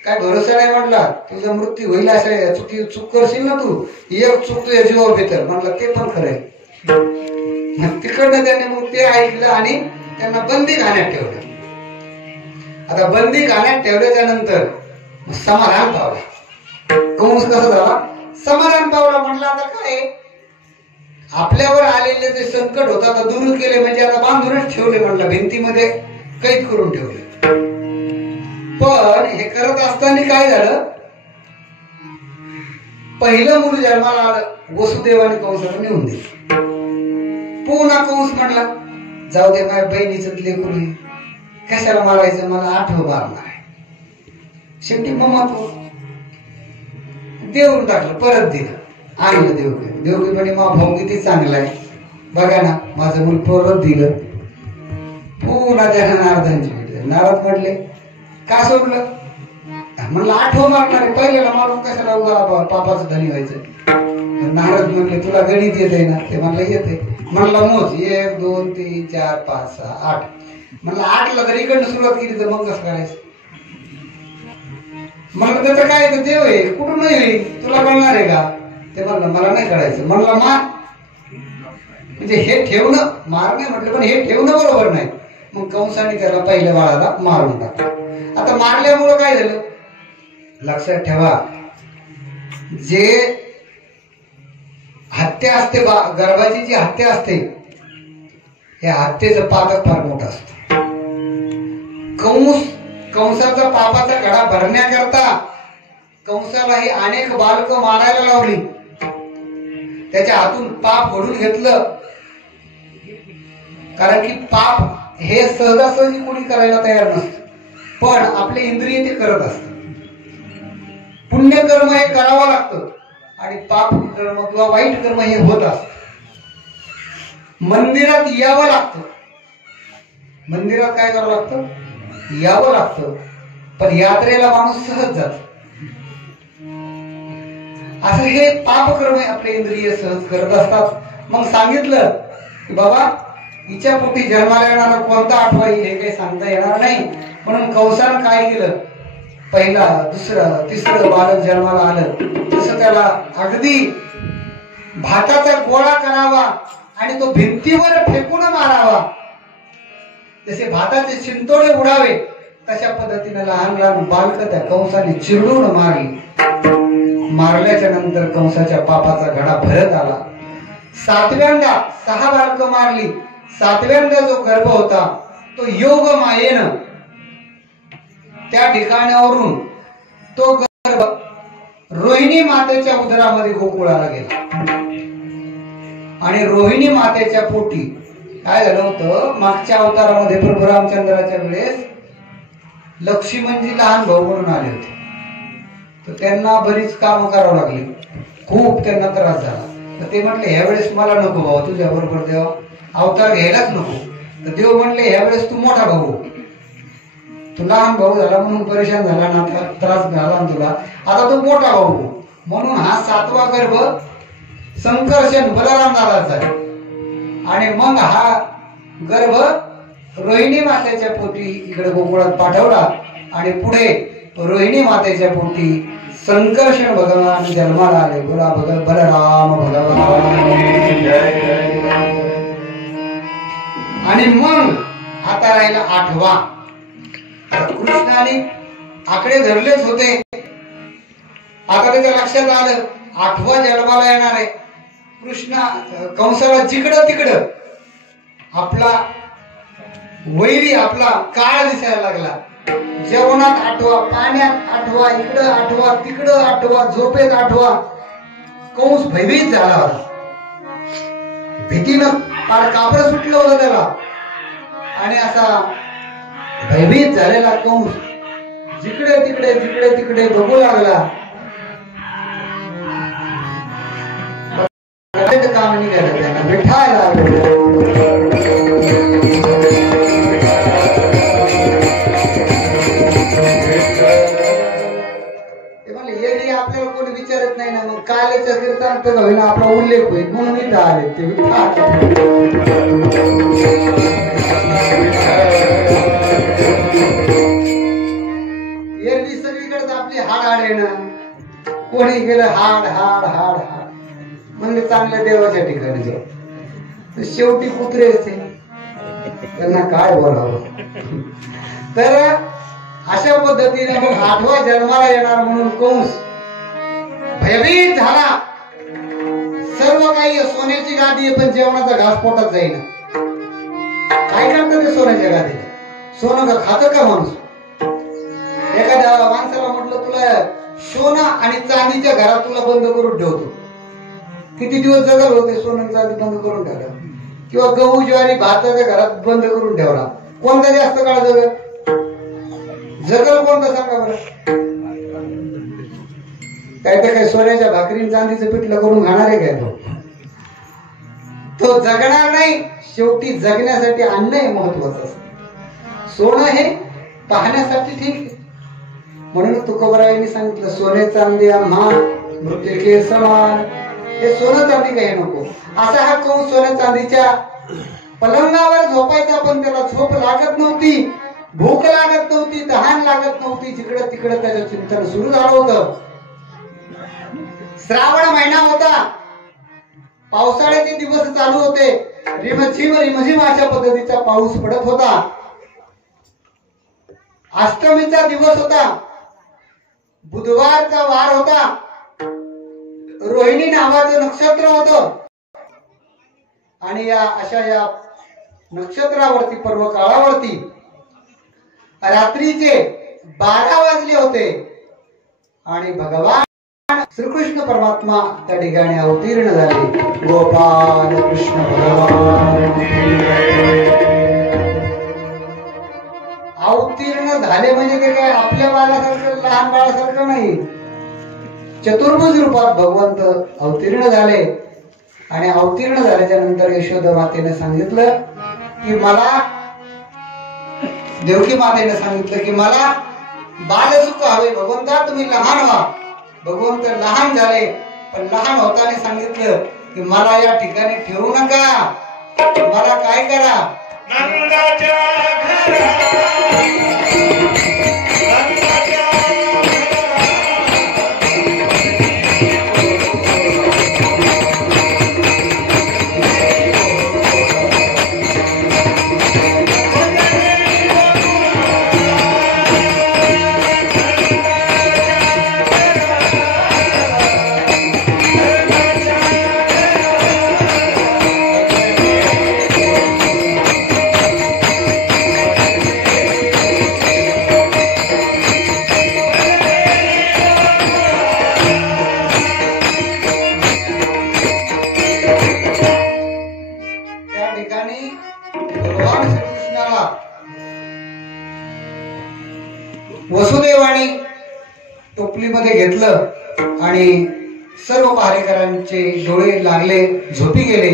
काय भरोसा नाही. म्हटला तुझा मृत्यू होईल असं चूक करशील ना तू, एक चूक तुझ्या जीवा बेतर. म्हणलं ते पण खरंय. तिकडनं त्याने मग ते ऐकलं आणि त्यांना बंदी खाण्यात ठेवलं. आता बंदी खाण्यात ठेवल्याच्या नंतर समाधान पावला. कंस कसा झाला? समाधान पावला. म्हणलं आता काय, आपल्यावर आलेले जे संकट होता आता दूर केले, म्हणजे आता बांधूनच ठेवले. म्हणलं भिंतीमध्ये कैद करून ठेवले. पण हे करत असताना काय झालं, पहिलं मूल जन्माला आलं, वसुदेवाने कंसाला नेऊन दिलं. पुन्हा कंस म्हणला, जाऊ दे माझ्या बहिणीचं लेकरू, कशाला मारायचं, मला आठवण मारणार आहे. शेवटी मग देऊन टाकलं, परत दिलं, आणलं देवकी. देवकी म्हणे मा भाऊ किती चांगला आहे बघा ना, माझं मूल परत दिलं. पुन्हा त्याला नारदांची भेट. नारद म्हटले का सोडलं? म्हणलं आठवण मारणार आहे, पहिल्याला मारून कशाला उगा पापाचं धनी व्हायचं. नारद म्हणले तुला गणित येते ना? ते म्हणलं येते. म्हणलं मोज, 1 2 3 4 5 6 8. म्हणलं 8ला जर इकडनं सुरुवात केली तर मग कसं करायचं? म्हणलं त्याचं काय, देव आहे कुठून नाही होईल, तुला कळणार आहे का? ते म्हणलं मला नाही कळायचं. म्हणलं मार, म्हणजे हे ठेवणं, मार नाही म्हटलं पण हे ठेवणं बरोबर नाही. मग कंसाने त्याला पहिल्या बाळाला मारून टाकलं. आता मारल्यामुळं काय झालं लक्षात ठेवा, जे हत्या असते, गर्भाची जी हत्या असते, या हत्येचं पातक फार मोठं असतं. कंसाचा पापाचा घडा भरण्याकरता कंसालाही अनेक बालकं मारायला लावली, त्याच्या हातून पाप ओढून घेतलं. कारण की पाप हे सहजासहजी कोणी करायला तयार नसतं, पण आपले इंद्रिय ते करत असतात. पुण्यकर्म हे करावं लागतं आणि पाप कर्म किंवा वाईट कर्म हे होत असत. मंदिरात यावं लागतं, मंदिरात काय करावं लागतं, यावं लागतं. पण यात्रेला माणूस सहज जात. असं हे पाप कर्म आपले इंद्रिय सहज करत असतात. मग सांगितलं की बाबा हिच्या पोटी जन्माला येणारा कोणता आठवा येईल हे काही सांगता येणार नाही. म्हणून कंसानं काय केलं, पहिला दुसरं तिसरं बालक जन्माला आलं तसं त्याला अगदी भाताचा गोळा करावा आणि तो भिंतीवर फेकून मारावा, जसे भाताचे शिंतोडे उडावे तशा पद्धतीने लहान लहान बालक त्या कंसाने चिरडून मारली. मारल्याच्या नंतर कंसाच्या पापाचा घडा भरत आला. 7व्यांदा 6 बालक मारली. 7व्यांदा जो गर्भ होता तो योग मायेनं त्या ठिकाणावरून तो गर्भ रोहिणी मातेच्या उदरामध्ये गोकुळाला गेला. आणि रोहिणी मातेच्या पोटी काय झालं होतं, मागच्या अवतारामध्ये प्रभू रामचंद्राच्या वेळेस लक्ष्मणजी लहान भाऊ म्हणून आले होते. तर त्यांना बरीच कामं करावं लागली, खूप त्यांना त्रास झाला. तर ते म्हटले ह्यावेळेस मला नको भाऊ, तुझ्या बरोबर देव अवतार घ्यायलाच नको. तर देव म्हटले ह्यावेळेस तू मोठा भाऊ, तू लहान भाऊ झाला म्हणून परेशान झाला ना, त्रास झाला ना तुला, आता तू मोठा भाऊ. म्हणून हा 7वा गर्भ संकर्षण बलराम दादाचा आहे. आणि मग हा गर्भ रोहिणी मातेच्या पोटी इकडे गोकुळात पाठवला. आणि पुढे रोहिणी मातेच्या पोटी संकर्षण भगवान जन्माला आले. बोला बलराम भगवान. आणि मग आता राहिला 8वा. कृष्णाने आकडे धरलेच होते, आता त्याच्या लक्षात आलं 8वा जन्माला येणार आहे. कृष्णा कंसाला जिकडं तिकडं आपला वैरी आपला काळ दिसायला लागला. जेवणात 8वा, पाण्यात 8वा, इकडं 8वा, तिकडं 8वा, झोपेत 8वा. कंस भयभीत झाला होता, भीतीनं फार कापड सुटलं होतं त्याला. आणि असा भयभीत झालेला कंस जिकडे तिकडे जिकडे तिकडे बघू लागला. काम निघालं त्याला, मिठायला आपल्याला कोणी विचारत नाही ना, मग कालेच्या कीर्तनात होईल आपला उल्लेख होईल म्हणून इथं आले ते. एरवी सगळीकडे आपली हाड आहे ना, कोणी गेलं हाड हाड हाड हाड म्हणजे चांगल्या देवाच्या ठिकाणी जाऊ, शेवटी कुत्रे असते त्यांना काय बोलावं. तर अशा पद्धतीने मग 8वा जन्माला येणार म्हणून कंस भयभीत झाला. सर्व काही सोन्याची गादी आहे पण जेवणाचा घास पोटात जाईना. काय करतं ते सोन्याच्या गादीला? सोनं का खातं का माणूस? एखाद्या माणसाला म्हटलं तुला सोनं आणि चांदीच्या घरात तुला बंद करून ठेवतो, किती दिवस जगल होते? सोनं चांदी बंद करून ठेवलं. किंवा गहू ज्वारी भाताच्या घरात बंद करून ठेवला, कोणता जास्त काळ जगल? जगल कोणता सांगा बरं? काय तर काय सोन्याच्या भाकरीन चांदीचं पिठलं करून खाणार आहे काय? तो जगणार नाही. शेवटी जगण्यासाठी अन्न हे महत्वाचं असतं, सोनं हे पाहण्यासाठी ठीक आहे. म्हणून तुकोबरायांनी सांगितलं सोने चांदी आम्हा मृत्युके समान. हे सोनं चांदी काही नको. असा हा कंस सोन्या चांदीच्या पलंगावर झोपायचा, पण त्याला झोप लागत नव्हती, भूक लागत नव्हती, तहान लागत नव्हती. जिकडं तिकडं त्याचं चिंतन सुरू झालं होतं. श्रावण महिना होता, पावसाळ्याचे दिवस चालू होते. रिमझिम रिमझिम अशा पद्धतीचा पाऊस पडत होता. अष्टमीचा दिवस होता, बुधवारचा वार होता, रोहिणी नावाचं नक्षत्र होतं. आणि या अशा या नक्षत्रावरती पर्व काळावरती रात्रीचे 12 वाजले होते. आणि भगवान श्रीकृष्ण परमात्मा त्या ठिकाणी अवतीर्ण झाले. गोपाल कृष्ण भगवान अवतीर्ण झाले म्हणजे ते काय आपल्या बाळासारखं लहान बाळासारखं नाही, चतुर्भुज रूपात भगवंत अवतीर्ण झाले. आणि अवतीर्ण झाल्याच्या नंतर यशोदा मातेने सांगितलं की मला, देवकी मातेने सांगितलं की मला बालसुख हवे. भगवंता तुम्ही लहान व्हा. भगवंत लहान झाले, पण लहान होताना सांगितलं की मला या ठिकाणी ठेवू नका, मला काय करा नंदाच्या वसुदेवाने टोपलीमध्ये घेतलं आणि सर्व पहारेकरांचे डोळे लागले, झोपी गेले,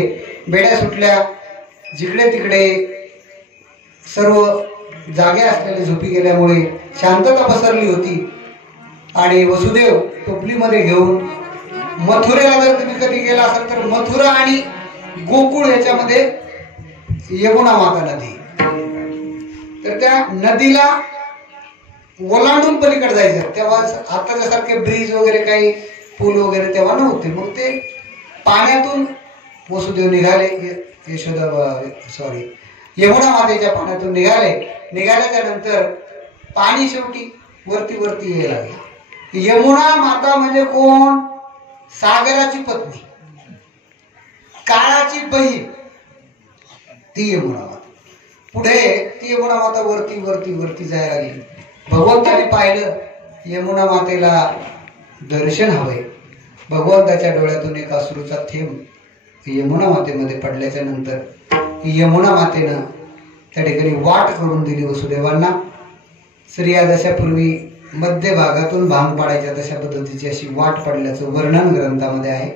बेड्या सुटल्या, जिकडे तिकडे सर्व जागे असलेले झोपी गेल्यामुळे शांतता पसरली होती. आणि वसुदेव टोपलीमध्ये घेऊन मथुरेला जर तुम्ही कधी गेला असाल तर मथुरा आणि गोकुळ याच्यामध्ये यमुना माता नदी, तर त्या नदीला ओलांडून पलीकडे जायचं. तेव्हा आताच्या सारखे ब्रिज वगैरे काही पूल वगैरे तेव्हा नव्हते. मग ते पाण्यातून वसुदेव निघाले, यमुना मातेच्या पाण्यातून निघाल्याच्या नंतर पाणी शेवटी वरती वरती यायला लागले. यमुना माता म्हणजे कोण? सागराची पत्नी, काळाची बहीण, ती यमुना माता. पुढे ती यमुना माता वरती वरती वरती जायला लागली. भगवंताने पाहिलं यमुना मातेला दर्शन हवंय. भगवंताच्या डोळ्यातून एक अश्रूचा थेंब यमुना मातेमध्ये पडल्याच्या नंतर यमुना मातेनं त्या ठिकाणी वाट करून दिली वसुदेवांना. स्त्रिया जशा पूर्वी मध्य भागातून भांग पाडायच्या तशा पद्धतीची अशी वाट पडल्याचं वर्णन ग्रंथामध्ये आहे.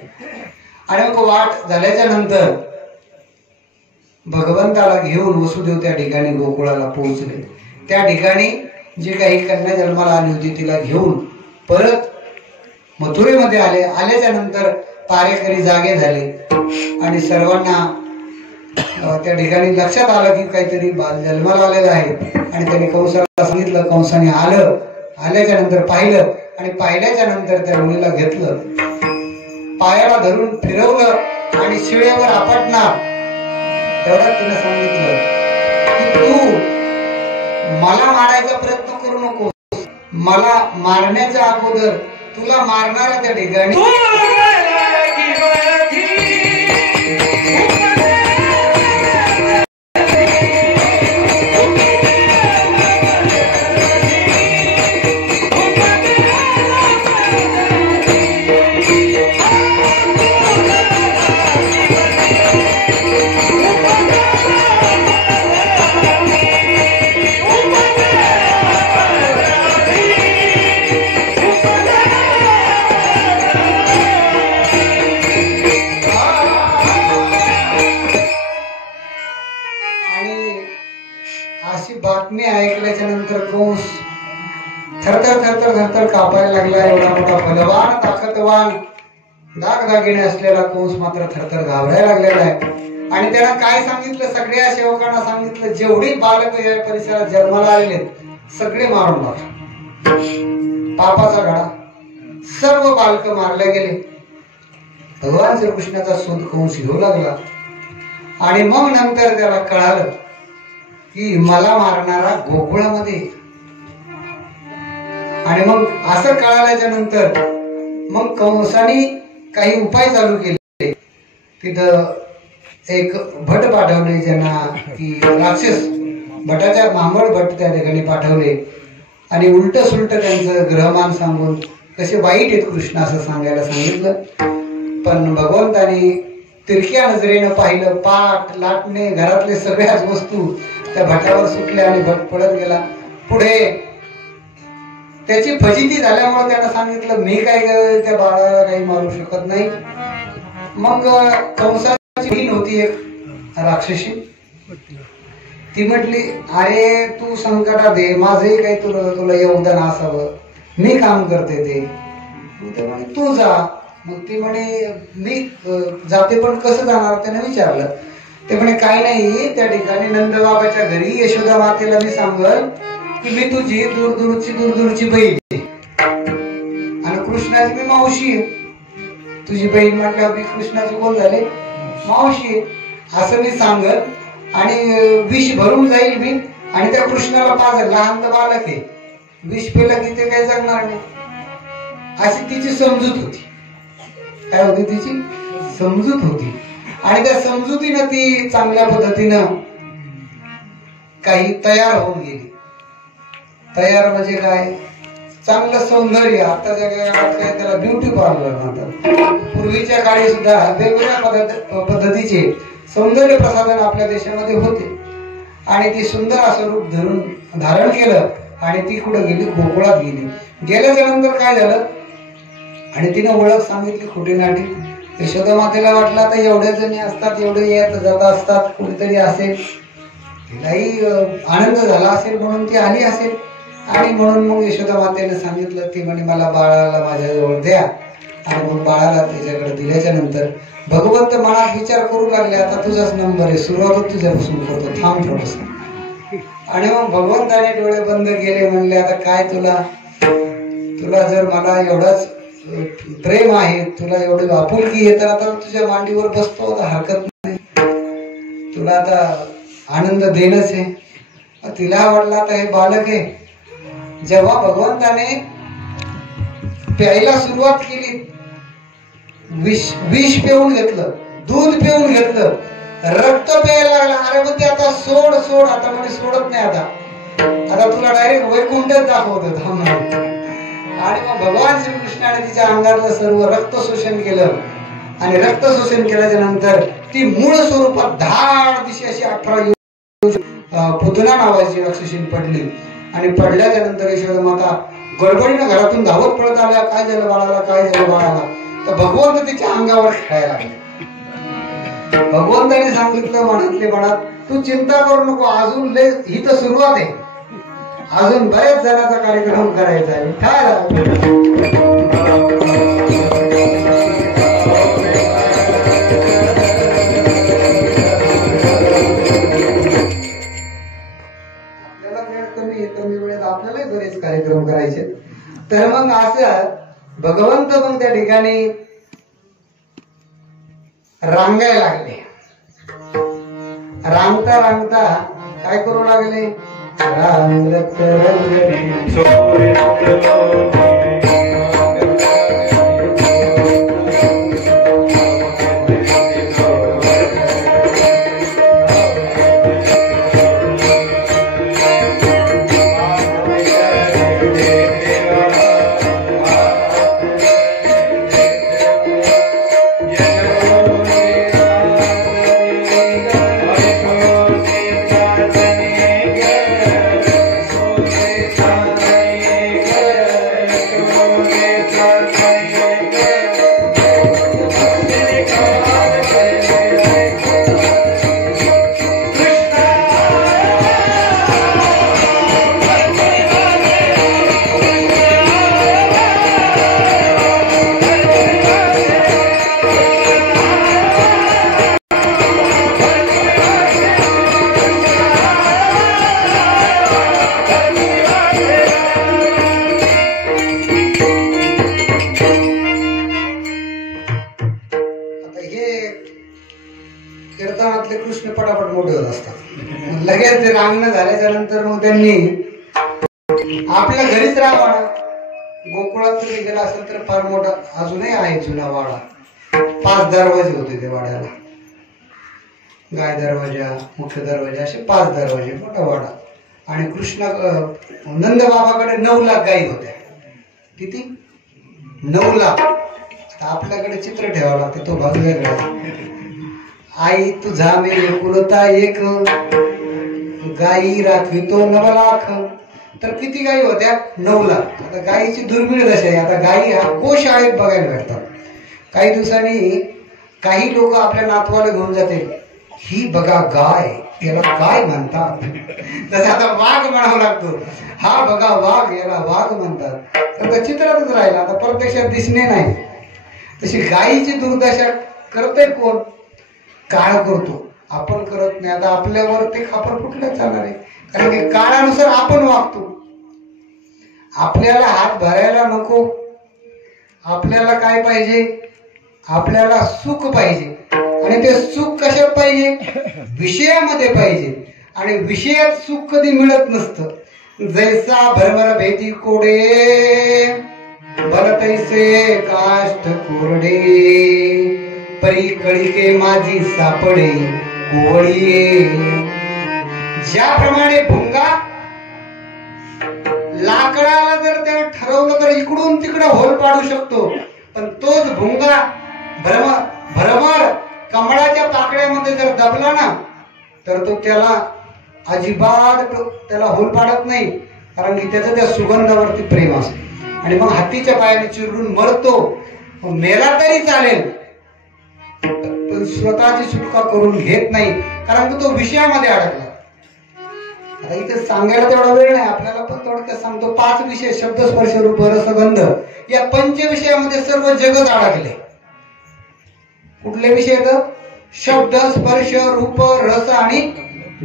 आणि मग वाट झाल्याच्या नंतर भगवंताला घेऊन वसुदेव त्या ठिकाणी गोकुळाला पोहोचले. त्या ठिकाणी जी काही कन्या जन्माला आली होती तिला घेऊन परत मथुरेमध्ये आल्याच्या नंतर पारेकरी जागे झाले आणि सर्वांना त्या ठिकाणी लक्षात आलं की काहीतरी बाल जन्माला आलेला आहे. आणि त्यांनी कंसाला सांगितलं. कंसाने आल्याच्या नंतर पाहिलं आणि पाहिल्याच्या नंतर त्या मुलीला घेतलं, पायाला धरून फिरवलं आणि शिळेवर आपटणार. तेवढ्यात तिने सांगितलं की तू मला मारायचा प्रयत्न करू नको, मला मारण्याच्या अगोदर तुला मारणारा त्या ठिकाणी बातमी ऐकल्याच्या नंतर कंस थरथर थरथर थरथर कापायला लागला. एवढा मोठा बलवान ताकदवान दागदागिने असलेला कंस मात्र थरथर घाबरायला लागलेला आहे. आणि त्याला काय सांगितलं, सगळ्या सेवकांना सांगितलं जेवढी बालक या परिसरात जन्माला आलेले सगळे मारून टाका. पापाचा घडा, सर्व बालक मारले गेले. भगवान श्रीकृष्णाचा शोध कंस घेऊ लागला. आणि मग नंतर त्याला कळालं की मला मारणारा गोकुळामध्ये. आणि मग असं कळाल्याच्या नंतर मग कंसाने काही उपाय चालू केले. तिथं एक भट पाठवले ज्यांना की राक्षस भटाच्या मांबळ भट त्या ठिकाणी पाठवले आणि उलट सुलट त्यांचं ग्रहमान सांगून कसे वाईट आहेत कृष्ण असं सांगायला सांगितलं. पण भगवंताने तिरक्या नजरेनं पाहिलं. पाट लाटणे घरातले सगळ्याच वस्तू त्या भटावर सुटल्या आणि भट पडत गेला. पुढे त्याची फजिती झाल्यामुळे त्यानं सांगितलं मी काय त्या बाळाला काही मारू शकत नाही. मग कंसाची बहीण होती एक राक्षसी, ती म्हटली अरे तू संकटात दे, माझंही काही तुला योगदान असावं, मी काम करते ते. तू जा. मग ती म्हणे मी जाते पण कसं जाणार त्याने विचारलं. ते म्हणे काही नाही, त्या ठिकाणी नंदबाबाच्या घरी यशोदा मातेला मी सांगल की मी तुझी दूरदूरची बहीण आहे आणि कृष्णाची मी मावशी आहे. तुझी बहीण म्हटल्यावर मी कृष्णाची कोण झाले, मावशी आहे असं मी सांगल आणि विष भरून जाईल मी आणि त्या कृष्णाला पाजल. लहान तर बालक आहे, विष पेलं की ते काही जगणार नाही अशी तिची समजूत होती. काय होती तिची समजूत होती आणि त्या समजुतीनं ती चांगल्या पद्धतीनं काही तयार होऊन गेली. तयार म्हणजे काय, चांगलं सौंदर्य. आताच्या काळात काय त्याला ब्युटी पार्लर म्हणतात. पूर्वीच्या काळी सुद्धा वेगवेगळ्या पद्धतीचे सौंदर्य प्रसाधन आपल्या देशामध्ये होते आणि ती सुंदर असं रूप धारण केलं आणि ती कुठं गेली, गोकुळात गेली. गेल्याच्या नंतर काय झालं आणि तिने ओळख सांगितली खोटी नाटी. यशोदा मातेला वाटलं आता एवढ्या जणी असतात, एवढे येत जात असतात, कुठेतरी असेल, तिलाही आनंद झाला असेल म्हणून ती आली असेल आणि म्हणून मग यशोदा मातेने सांगितलं. ती म्हणे मला बाळाला माझ्याजवळ द्या आणि मग बाळाला त्याच्याकडे दिल्याच्या नंतर भगवंत मनात विचार करू लागले, आता तुझाच नंबर आहे, सुरुवात तुझ्यापासून करतो, थांब थोडस. आणि मग भगवंताने डोळे बंद केले, म्हणले आता काय तुला जर मला एवढाच प्रेम आहे, तुला एवढी आपुलकी आहे, तर आता तुझ्या मांडीवर बसतो, आता हरकत नाही, तुला आता आनंद देणंच आहे. तिला वाटलं आता हे बालक आहे. जेव्हा भगवंताने प्यायला सुरुवात केली, विष पिऊन घेतलं, दूध पिऊन घेतलं, रक्त प्यायला लागला. अरे म्हणते आता सोड, आता म्हणजे सोडत नाही, आता तुला डायरेक्ट वैकुंठच दाखवत. आणि मग भगवान श्रीकृष्णाने तिच्या अंगातलं सर्व रक्त शोषण केलं आणि रक्त शोषण केल्याच्या नंतर ती मूळ स्वरूपात धाड दिशी अशी 18 पुतना नावाची राक्षसीन पडली आणि पडल्याच्या नंतर यशोदा माता गडबडीनं घरातून धावत पडत आल्या. काय झालं बाळाला, काय झालं बाळाला, तर भगवंत तिच्या अंगावर खेळायला लागले. भगवंताने सांगितलं मनातले मनात, तू चिंता करू नको, अजून लय ही तर सुरुवात आहे, अजून बरेच जणांचा कार्यक्रम करायचा आहे. काय आपल्याला वेळ कमी वेळेत आपल्यालाही बरेच कार्यक्रम करायचे. तर मग असं भगवंत मग त्या ठिकाणी रांगायला लागले. रांगता काय करू लागले, रांगत कीर्तनातले कृष्ण पटापट मोठे होत असतात. लगेच ते रांगणं झाल्याच्या नंतर मग त्यांनी आपल्या घरीच राहावा. गोकुळात जरी गेला असेल तर फार मोठा अजूनही आहे जुना वाडा. 5 दरवाजे होते त्या वाड्याला, गाय दरवाजा, मुख्य दरवाजा, असे 5 दरवाजे, मोठा वाडा. आणि कृष्ण नंद बाबाकडे 9 लाख गायी होत्या. किती? 9 लाख. आपल्याकडे चित्र ठेवावं लागते, तो भाग वेगळा. आई तुझा मी एकुलता एक, गायी राखवितो 9 लाख. तर किती गायी होत्या? 9 लाख. आता गायीची दुर्मिळ दशा आहे. आता गायी हा गोशाळेत बघायला भेटतात. काही दिवसांनी काही लोक आपल्या नातवाला घेऊन जाते, ही बघा गाय, याला काय म्हणतात. तसं आता वाघ म्हणावं लागतो, हा बघा वाघ, याला वाघ म्हणतात. तर चित्रातच राहिला, आता प्रत्यक्षात दिसणे नाही. तशी गायीची दुर्दशा करते कोण? काळ करतो. आपण करत नाही. आता आपल्यावर ते खापर कुठलं चालणार आहे, कारण की काळानुसार आपण वागतो. आपल्याला हात भरायला नको. आपल्याला काय पाहिजे, आपल्याला सुख पाहिजे. आणि ते सुख कशात पाहिजे, विषयामध्ये पाहिजे. आणि विषयात सुख कधी मिळत नसतं. जैसा भरभर भेदी कोडे बल तैसे काष्ट कोरडे, परी कळिके माझी सापडे कोवळीये. ज्याप्रमाणे भुंगा लाकडाला जर त्याने ठरवलं तर इकडून तिकडे होल पाडू शकतो, पण तोच भुंगा भरभर कमळाच्या पाकळ्यामध्ये जर दबला ना तर तो त्याला अजिबात त्याला होल पाडत नाही, कारण की त्याचं त्या सुगंधावरती प्रेम असते. आणि मग हत्तीच्या पायाने चिरडून मरतो, मेला तरी चालेल, पण स्वतःची सुटका करून घेत नाही, कारण तो विषयामध्ये अडकला. आता इथे सांगायला तेवढा वेळ नाही आपल्याला, पण थोडक्यात सांगतो. 5 विषय शब्द स्पर्श रूप रस गंध, या 5 विषयामध्ये सर्व जगत अडकले. कुठले विषय आहेत, शब्द स्पर्श रूप रस आणि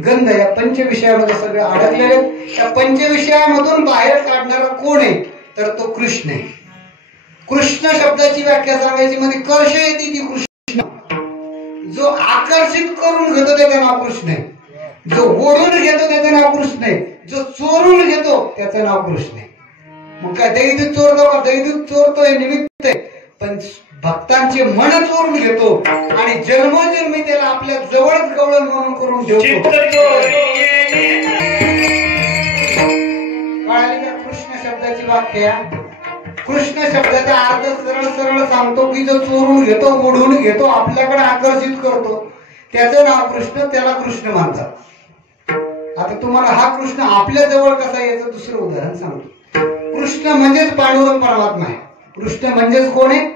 गंध, या 5 विषयामध्ये सगळे अडकलेले. या 5 विषयामधून बाहेर काढणारा कोण आहे, तर तो कृष्ण आहे. कृष्ण शब्दाची व्याख्या सांगायची म्हणजे कर्ष येते ती कृष्ण. जो आकर्षित करून घेतो त्याचं नाव कृष्ण आहे, जो ओढून घेतो त्याचं नाव कृष्ण आहे, जो चोरून घेतो त्याचं नाव कृष्ण आहे. मग काय दैदूत चोरतो का, दैदूत चोरतोय निमित्त आहे, पण भक्तांचे मन चोरून घेतो आणि जन्मोजन्मी त्याला आपल्या जवळच गवळण म्हणून करून ठेवतो. कळाली का कृष्ण शब्दाची व्याख्या? कृष्ण शब्दाचा अर्थ सरळ सरळ सांगतो की जो चोरून घेतो, ओढून घेतो, आपल्याकडे आकर्षित करतो, त्याचं नाव कृष्ण, त्याला कृष्ण म्हणतात. आता तुम्हाला हा कृष्ण आपल्या जवळ कसा याचं दुसरं उदाहरण सांगतो. कृष्ण म्हणजेच पांडुरंग परमात्मा आहे. कृष्ण म्हणजेच कोण आहे?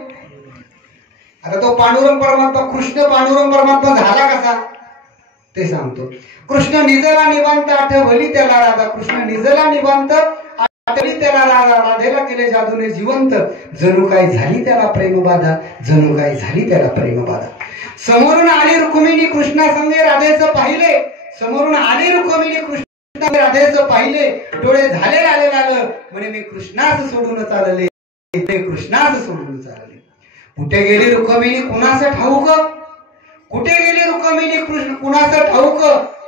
आता तो पांडुरंग परमात्मा, कृष्ण पांडुरंग परमात्मा झाला कसा ते सांगतो. कृष्ण निजला निवांत आठवली त्याला राधा, कृष्ण निजला निवांत आठवली त्याला राधा, राधेला केले जादूने जिवंत, जणू काय झाली त्याला प्रेमबाधा, जणू काय झाली त्याला प्रेमबाधा. समोरून आली रुक्मिणी कृष्णा संगे राधेचं पाहिले, समोरून आली रुक्मिणी कृष्णा राधेचं पाहिले, डोळे झाले लाले लाल, म्हणे मी कृष्णास सोडून चालले, कृष्णास सोडून चालले. कुठे गेली रुक्मिणी कुणाचं ठाऊक, कुठे गेली रुक्मिणी कृष्ण कुणाचं ठाऊक,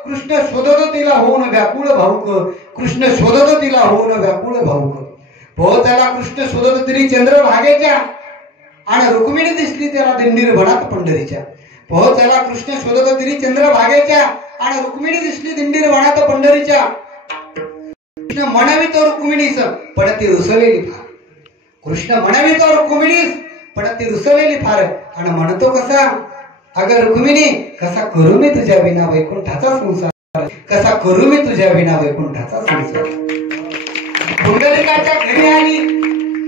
कृष्ण शोधतो तिला होऊन व्याकुळ भाऊक, कृष्ण शोधतो तिला होऊन व्याकुळ भाऊक. पोहोचायला कृष्ण शोधतो तरी चंद्रभागेच्या, आणि रुक्मिणी दिसली त्याला दिंडीर वनात पंढरीच्या. पोहोचायला कृष्ण शोधतो तरी चंद्रभागेच्या, आणि रुक्मिणी दिसली दिंडीर वनात पंढरीच्या. कृष्ण म्हणवितो रुक्मिणीस पण ती रुसलेली फार, कृष्ण म्हणवितो रुक्मिणीस पण ती रुसलेली फार. आणि म्हणतो कसा, अगं रुक्मिणी कसा करू मी तुझ्या विना वैकुंठाचा संसार, कसा करू मी तुझ्या विना वैकुंठाचा संसार. पुंडलिकाच्या घरी आली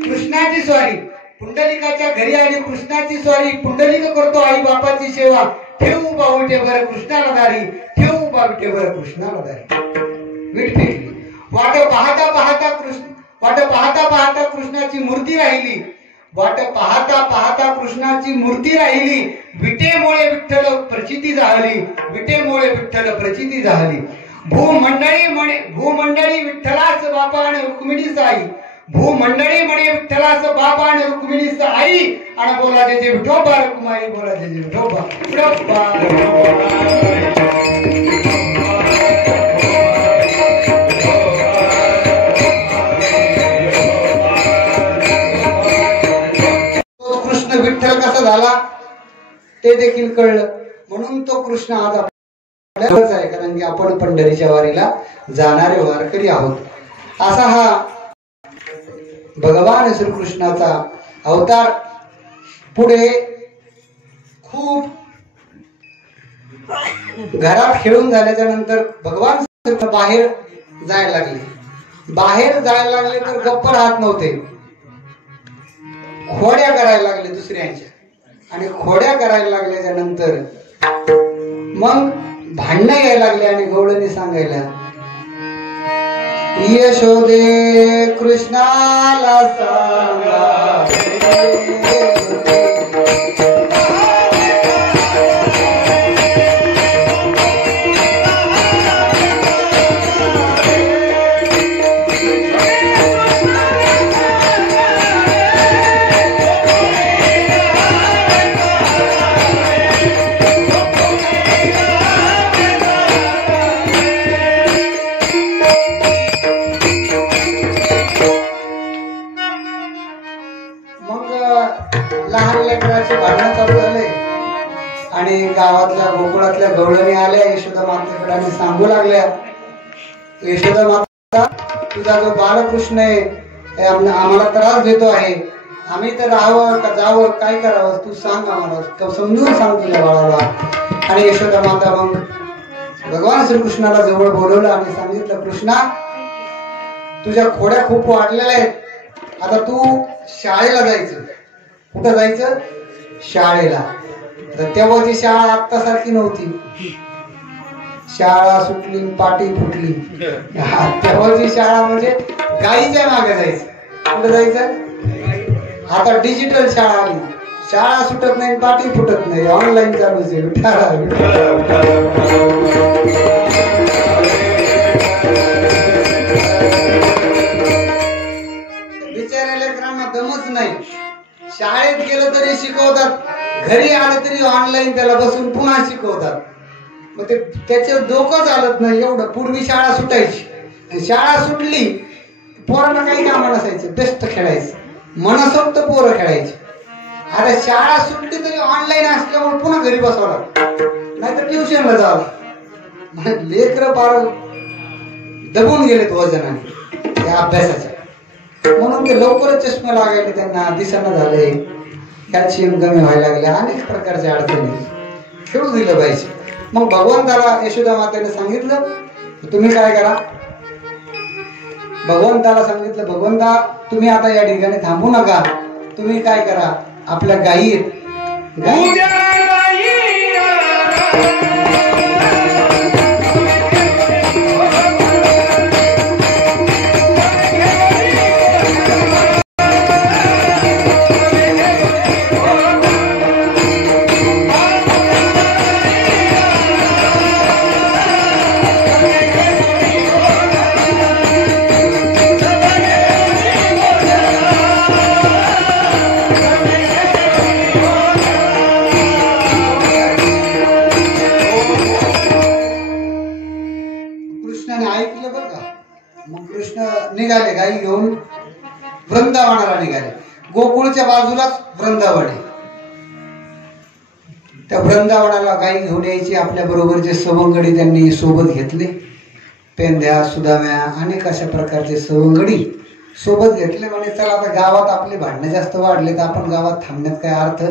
कृष्णाची स्वारी, पुंडलिकाच्या घरी आली कृष्णाची स्वारी. पुंडलिक करतो आई बापाची सेवा, ठेवू उभा विटेवर कृष्णाला दारी, ठेवू उभा विटेवर कृष्णाला दारी. वीट फेकली. वाट पाहता पाहता कृष्णाची मूर्ती राहिली, वाट पाहता पाहता कृष्णाची मूर्ती राहिली. विटेमुळे विठ्ठल प्रचिती झाली, विटेमुळे विठ्ठल प्रचिती झाली. भूमंडळी विठ्ठलास बापा आणि रुक्मिणीस आई, भूमंडळी म्हणे विठ्ठलास बापा आणि रुक्मिणीस आई. आणि बोला जे विठोबा रुक्माई, बोला जे विठोबा विठोबा. कृष्ण विठ्ठल कसा झाला ते देखील कळलं, म्हणून तो कृष्ण आज आपल्यालाच आहे, कारण की आपण पंढरीच्या वारीला जाणारे वारकरी आहोत. असा हा भगवान श्रीकृष्णाचा अवतार. पुढे खूप घरात खेळून झाल्याच्या नंतर भगवान श्रीकृष्ण बाहेर जायला लागले. बाहेर जायला लागले तर गप्प राहत नव्हते, खोड्या करायला लागले दुसऱ्यांच्या. आणि खोड्या करायला लागल्याच्या नंतर मग भांडणं यायला लागले. आणि गवळणी सांगायला, यशोदे कृष्णाला सांगा, गवळणी आल्या यशोदा मातेकडे आणि सांगू लागल्या, यशोदा माता, तुझा जो बालकृष्ण आहे आम्हाला त्रास देतो आहे, आम्ही तर राहावं का जावं, काय करावं तू सांग आम्हाला, समजून सांग तुझ्या बाळाला. आणि यशोदा माता मग भगवान श्रीकृष्णाला जवळ बोलवलं आणि सांगितलं, कृष्णा तुझ्या खोड्या खूप वाढलेल्या आहेत, आता तू शाळेला जायचं. कुठं जायचं? शाळेला. तर तेव्हाची शाळा आत्तासारखी नव्हती, शाळा सुटली पाटी फुटली. तेव्हाची शाळा म्हणजे गाईच्या मागे जायचं. कुठं जायचं? आता डिजिटल शाळा आली, शाळा सुटत नाही पाटी फुटत नाही, ऑनलाईन चालूच आहे. बिचाऱ्या लेकरांना दमच नाही, शाळेत गेलं तरी शिकवतात, घरी आलं तरी ऑनलाईन त्याला बसून पुन्हा शिकवतात. मग ते त्याचं डोकं चालत नाही एवढं. पूर्वी शाळा सुटायची, शाळा सुटली पोरांना काही काम नसायचं, बेस्ट खेळायचं, मनसोक्त पोरं खेळायची. आता शाळा सुटली तरी ऑनलाईन असल्यामुळे पुन्हा घरी बसावं लागतं, नाहीतर ट्युशनला जावं. लेकरं पार दबून गेलेत वजनाने त्या अभ्यासाच्या, म्हणून ते लवकरच चष्मे लागायचे, त्यांना दिसणं झाले, कॅल्शियम कमी व्हायला लागले, अनेक प्रकारच्या अडचणी. खेळू दिलं पाहिजे. मग भगवंताला यशोदा मातेने सांगितलं, तुम्ही काय करा. भगवंताला सांगितलं, भगवंता तुम्ही आता या ठिकाणी थांबू नका, तुम्ही काय करा, आपल्या गायी निघाले, गाई घेऊन वृंदावनाला निघाले. गोकुळच्या बाजूलाच वृंदावन आहे. त्या वृंदावनाला गाई घेऊन यायची. आपल्या बरोबरचे सवंगडी त्यांनी सोबत घेतले, पेंध्या सुदाम्या अनेक अशा प्रकारचे सवंगडी सोबत घेतले. म्हणजे चला आता गावात आपले भांडणं जास्त वाढले तर आपण गावात थांबण्यात काय अर्थ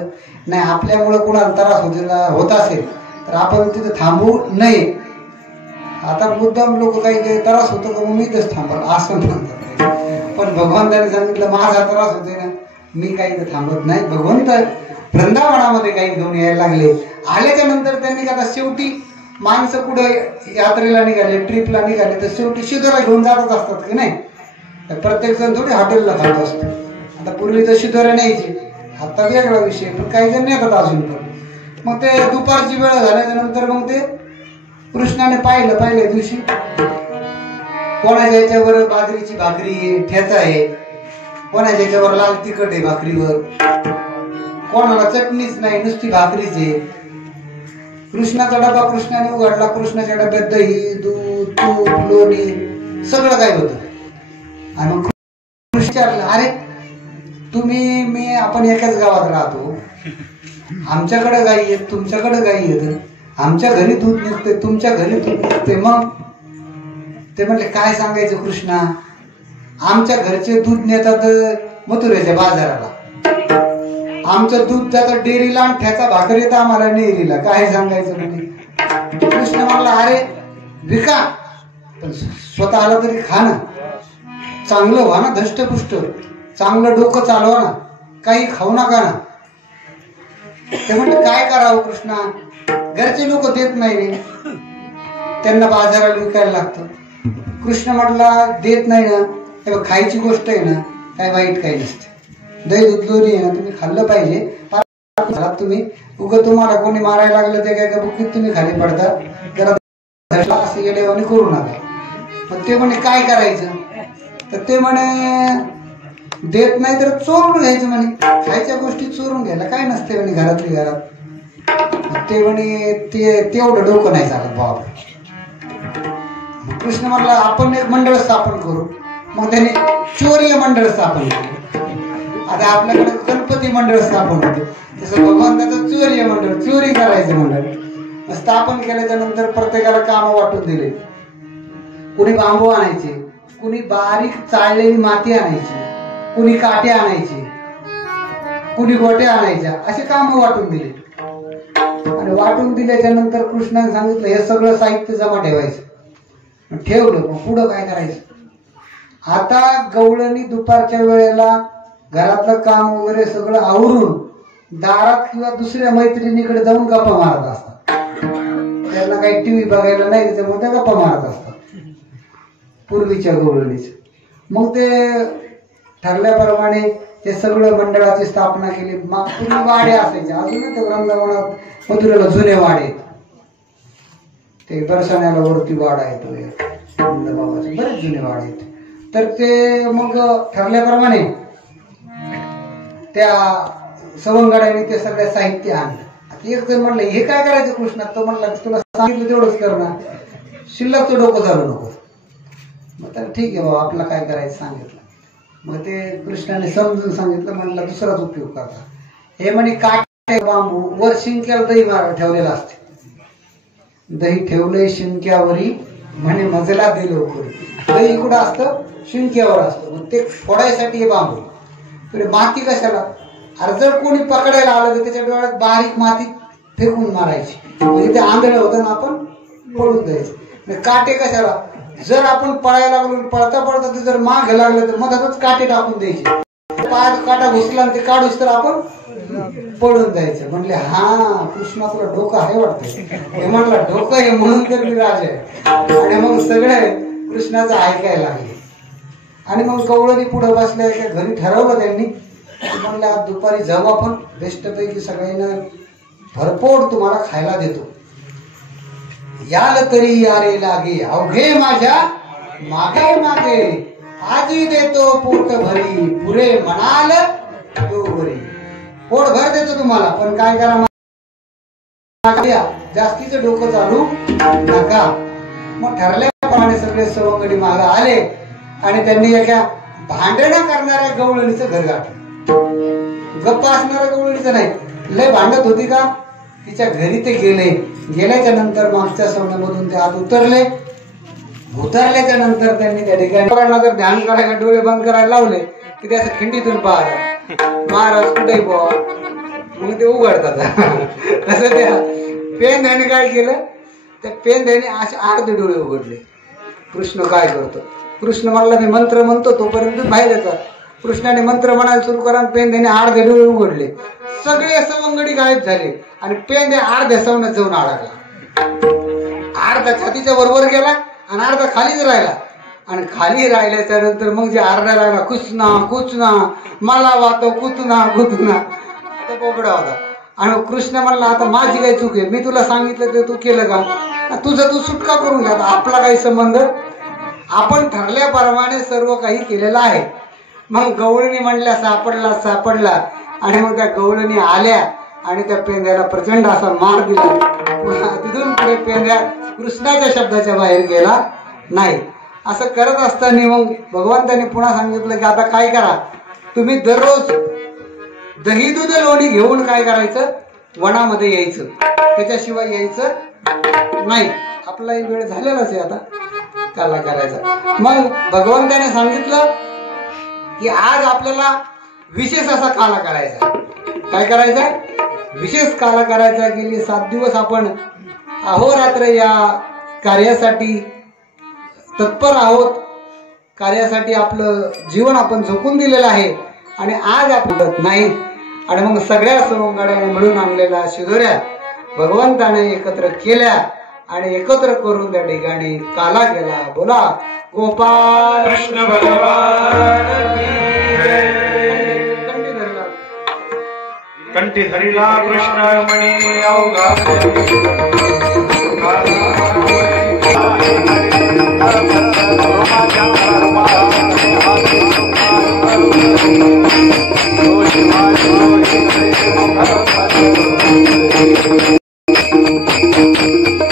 नाही, आपल्यामुळे कुणाला त्रास होत असेल तर आपण तिथे थांबू नये. आता मुद्दाम लोक काही त्रास होतो का मग मी इथंच थांबल असं म्हणतात. पण भगवंताने सांगितलं माझा त्रास होतोय ना, मी काही इथं थांबत नाही. भगवंत वृंदावनामध्ये काही घेऊन यायला लागले. आल्याच्या नंतर त्यांनी आता शेवटी माणसं कुठे यात्रेला निघाले, ट्रिपला निघाले तर शेवटी शिदोरा घेऊन जातच असतात की नाही. प्रत्येक जण थोडी हॉटेलला खात असतो. आता पूर्वी तर शिदोरा न्यायचे, आता वेगळा विषय, पण काही जण नेतात अजून पण. मग ते दुपारची वेळ झाल्याच्या नंतर मग ते कृष्णाने पाहिलं, पहिल्या दिवशी कोणाच्या याच्यावर बाजरीची भाकरी आहे, ठेचा आहे, कोणाच्या याच्यावर लाल तिखट आहे भाकरीवर, कोणाला चटणीच नाही, नुसती भाकरीच आहे. कृष्णाचा डबा कृष्णाने उघडला. कृष्णाच्या डब्यात दही, दूध, तूप, लोणी सगळं काय होतं. आणि मग कृष्ण विचारलं, अरे तुम्ही मी आपण एकाच गावात राहतो, आमच्याकडे गाई आहेत, तुमच्याकडे गाई आहेत, आमच्या घरी दूध निघते, तुमच्या घरी दूध निघते. मग ते म्हणले काय सांगायचं कृष्णा, आमच्या घरचे दूध नेतात मथुरेच्या बाजाराला, आमचं दूध जातं डेअरीला आणि ठ्याचा भाकर येतं आम्हाला नेरीला, काय सांगायचं. म्हणजे कृष्ण म्हणला, अरे विका पण स्वतःला तरी खा ना, चांगलं व्हा ना, धष्टपुष्ट, चांगलं डोकं चालवा ना, काही खाऊ नका ना. ते म्हणले काय करावं कृष्णा, घरचे लोक देत नाही रे, त्यांना बाजाराला विकायला लागतं. कृष्ण म्हटला देत नाही ना, तेव्हा खायची गोष्ट आहे ना, काय वाईट काही नसते. दही दूध लोणी आहे ना, तुम्ही खाल्लं पाहिजे. तुम्ही उगं तुम्हाला कोणी मारायला लागलं ते काय बुकीत तुम्ही खाली पडता, जरा असं येडेवाणी करू नका. पण ते म्हणे काय करायचं, तर ते म्हणे देत नाही तर चोरून घ्यायचं म्हणे, खायच्या गोष्टी चोरून घ्यायला काय नसते म्हणे घरातली घरात. ते म्हणे तेवढं डोकं नाही चालत बाबा. कृष्ण म्हणला आपण एक मंडळ स्थापन करू. मग त्याने चोरीय मंडळ स्थापन केलं. आता आपल्याकडे गणपती मंडळ स्थापन होते, तसं भगवंताचं चोरीय मंडळ, चोरी करायचं मंडळ. स्थापन केल्याच्या नंतर प्रत्येकाला काम वाटून दिले. कुणी बांबू आणायचे, कुणी बारीक चाळलेली माती आणायची, कुणी काटे आणायची, कुणी गोटे आणायच्या, असे काम वाटून दिले. आणि वाटून दिल्याच्या नंतर कृष्णाने सांगितलं हे सगळं साहित्य जमा ठेवायचं. ठेवलं. मग पुढं काय करायचं? आता गवळणी दुपारच्या वेळेला घरातलं काम वगैरे सगळं आवरून दारात किंवा दुसऱ्या मैत्रिणीकडे जाऊन गप्पा मारत असतात. त्यांना काही टीव्ही बघायला नाही, त्याच्यामुळे त्या गप्पा मारत असतात पूर्वीच्या गवळणीच. मग ते ठरल्याप्रमाणे ते सगळं मंडळाची स्थापना केली. पूर्वी वाडे असायचे, अजूनही ते वृंदावनात मथुरेला जुने वाडे, ते दर्शनाला वरती वाडा येतो बाबाचे, बरेच जुने वाडे आहेत. तर ते मग ठरल्याप्रमाणे त्या सवंगड्याने ते सगळं साहित्य आणलं. एक जण म्हणलं हे काय करायचं कृष्णा? तो म्हणला तुला सांगितलं तेवढंच करणार, शिल्लकचं डोकं चालू नको. मग तर ठीक आहे बाबा, आपलं काय करायचं सांगितलं. मग ते कृष्णाने समजून सांगितलं. म्हणलं दुसराच उपयोग करता. हे म्हणे काटे बांबू वर शिंक्याला दही ठेवलेलं असते. दही ठेवलंय शिंक्यावरी म्हणे मजला दिलं उकळी. दही कुठं असतं? शिंक्यावर असतं. मग ते फोडायसाठी हे बांबू. तर माती कशाला? अरे जर कोणी पकडायला आलं तर त्याच्या डोळ्यात बारीक माती फेकून मारायची, म्हणजे ते आंधळं होतं ना, आपण पळून द्यायचं. काटे कशाला? जर आपण पळायला लागलो, पळता पळता ते जर माग लागलं तर मधातच काटे टाकून द्यायचे. पायात काटा घुसला आणि ते काढूस तर आपण पळून जायचं. म्हणले हा कृष्णा तुला डोकं आहे वाटतं. हे म्हणलं डोकं आहे म्हणून तर मी राजा आहे. आणि मग सगळे कृष्णाचं ऐकायला लागले. आणि मग गवळणी पुढे बसल्या. घरी ठरवलं त्यांनी, म्हणलं दुपारी जाऊ आपण, बेस्टपैकी सगळ्यांना भरपोड तुम्हाला खायला देतो. याल तरी यारे लागे अवघे माझ्या मागे मागे, आजी देतो पोट भरी पुरे म्हणाल तो भरी. पोट भर देतो तुम्हाला, पण काय करा जास्तीचं डोकं चालू नका. मग ठरल्याप्रमाणे सगळे सवंगडी मागे आले आणि त्यांनी एका भांडणं करणाऱ्या गवळणीचं घर गाठलं. गप्पा असणाऱ्या गवळणीचं नाही. लय भांडत होती का तिच्या घरी ते गेले. गेल्याच्या नंतर मागच्या सवण्यामधून ते आत उतरले. उतरल्याच्या नंतर त्यांनी त्या ठिकाणी जर ध्यान करायला डोळे बंद करायला लावले की त्याचं खिंडीतून पाहतात महाराज कुठे बुवा, मग ते उघडतात. तसं त्या पेंध्याने काय केलं, त्या पेंध्याने असे अर्धे डोळे उघडले. कृष्ण काय करतो? कृष्ण म्हणला मी मंत्र म्हणतो तोपर्यंत बाहेर येतात. कृष्णाने मंत्र म्हणायला सुरू करा, पेंध्याने अर्धे डोळे उघडले. सगळे सवंगडी गायब झाले आणि पेंध्या अर्ध्या सवण्यात जाऊन अडकला. अर्धा छातीच्या बरोबर गेला आणि अर्धा खालीच राहिला. आणि खाली राहिल्याच्या नंतर मग जे अर्धा राहिला कुचना कुचना मला वाटतो कुतना कुतना, आता बोबडा होता. आणि कृष्ण म्हणला आता माझी काही चूक आहे, मी तुला सांगितलं ते तू केलं का? तुझं तू सुटका करून घ्या, आपला काही संबंध. आपण ठरल्याप्रमाणे सर्व काही केलेलं आहे. मग गवळणी म्हणल्या सापडला सापडला. आणि मग त्या गवळणी आल्या आणि त्या पेंद्याला प्रचंड असा मार दिला. तिथून पुढे पेंद्या कृष्णाच्या शब्दाच्या बाहेर गेला नाही. असं करत असताना मग भगवंतांनी पुन्हा सांगितलं की आता काय करा, तुम्ही दररोज दही दूध लोणी घेऊन काय करायचं, वनामध्ये यायचं, त्याच्याशिवाय यायचं नाही. आपलाही वेळ झालेलाच आहे आता काला करायचा. मग भगवंताने सांगितलं की आज आपल्याला विशेष असा काला करायचा. काय करायचा? विशेष काला करायचा. गेली 7 दिवस आपण अहोरात्र या कार्यासाठी तत्पर आहोत. कार्यासाठी आपलं जीवन आपण झोकून दिलेलं आहे आणि आज आपण नाही. आणि मग सगळ्या सवंगड्याने मिळून आणलेल्या शिदोऱ्या भगवंताने एकत्र केल्या आणि एकत्र करून त्या ठिकाणी काला केला. बोला गोपाल कृष्ण भगवान कंठी धरिला कृष्ण मणी अवघा Thank you.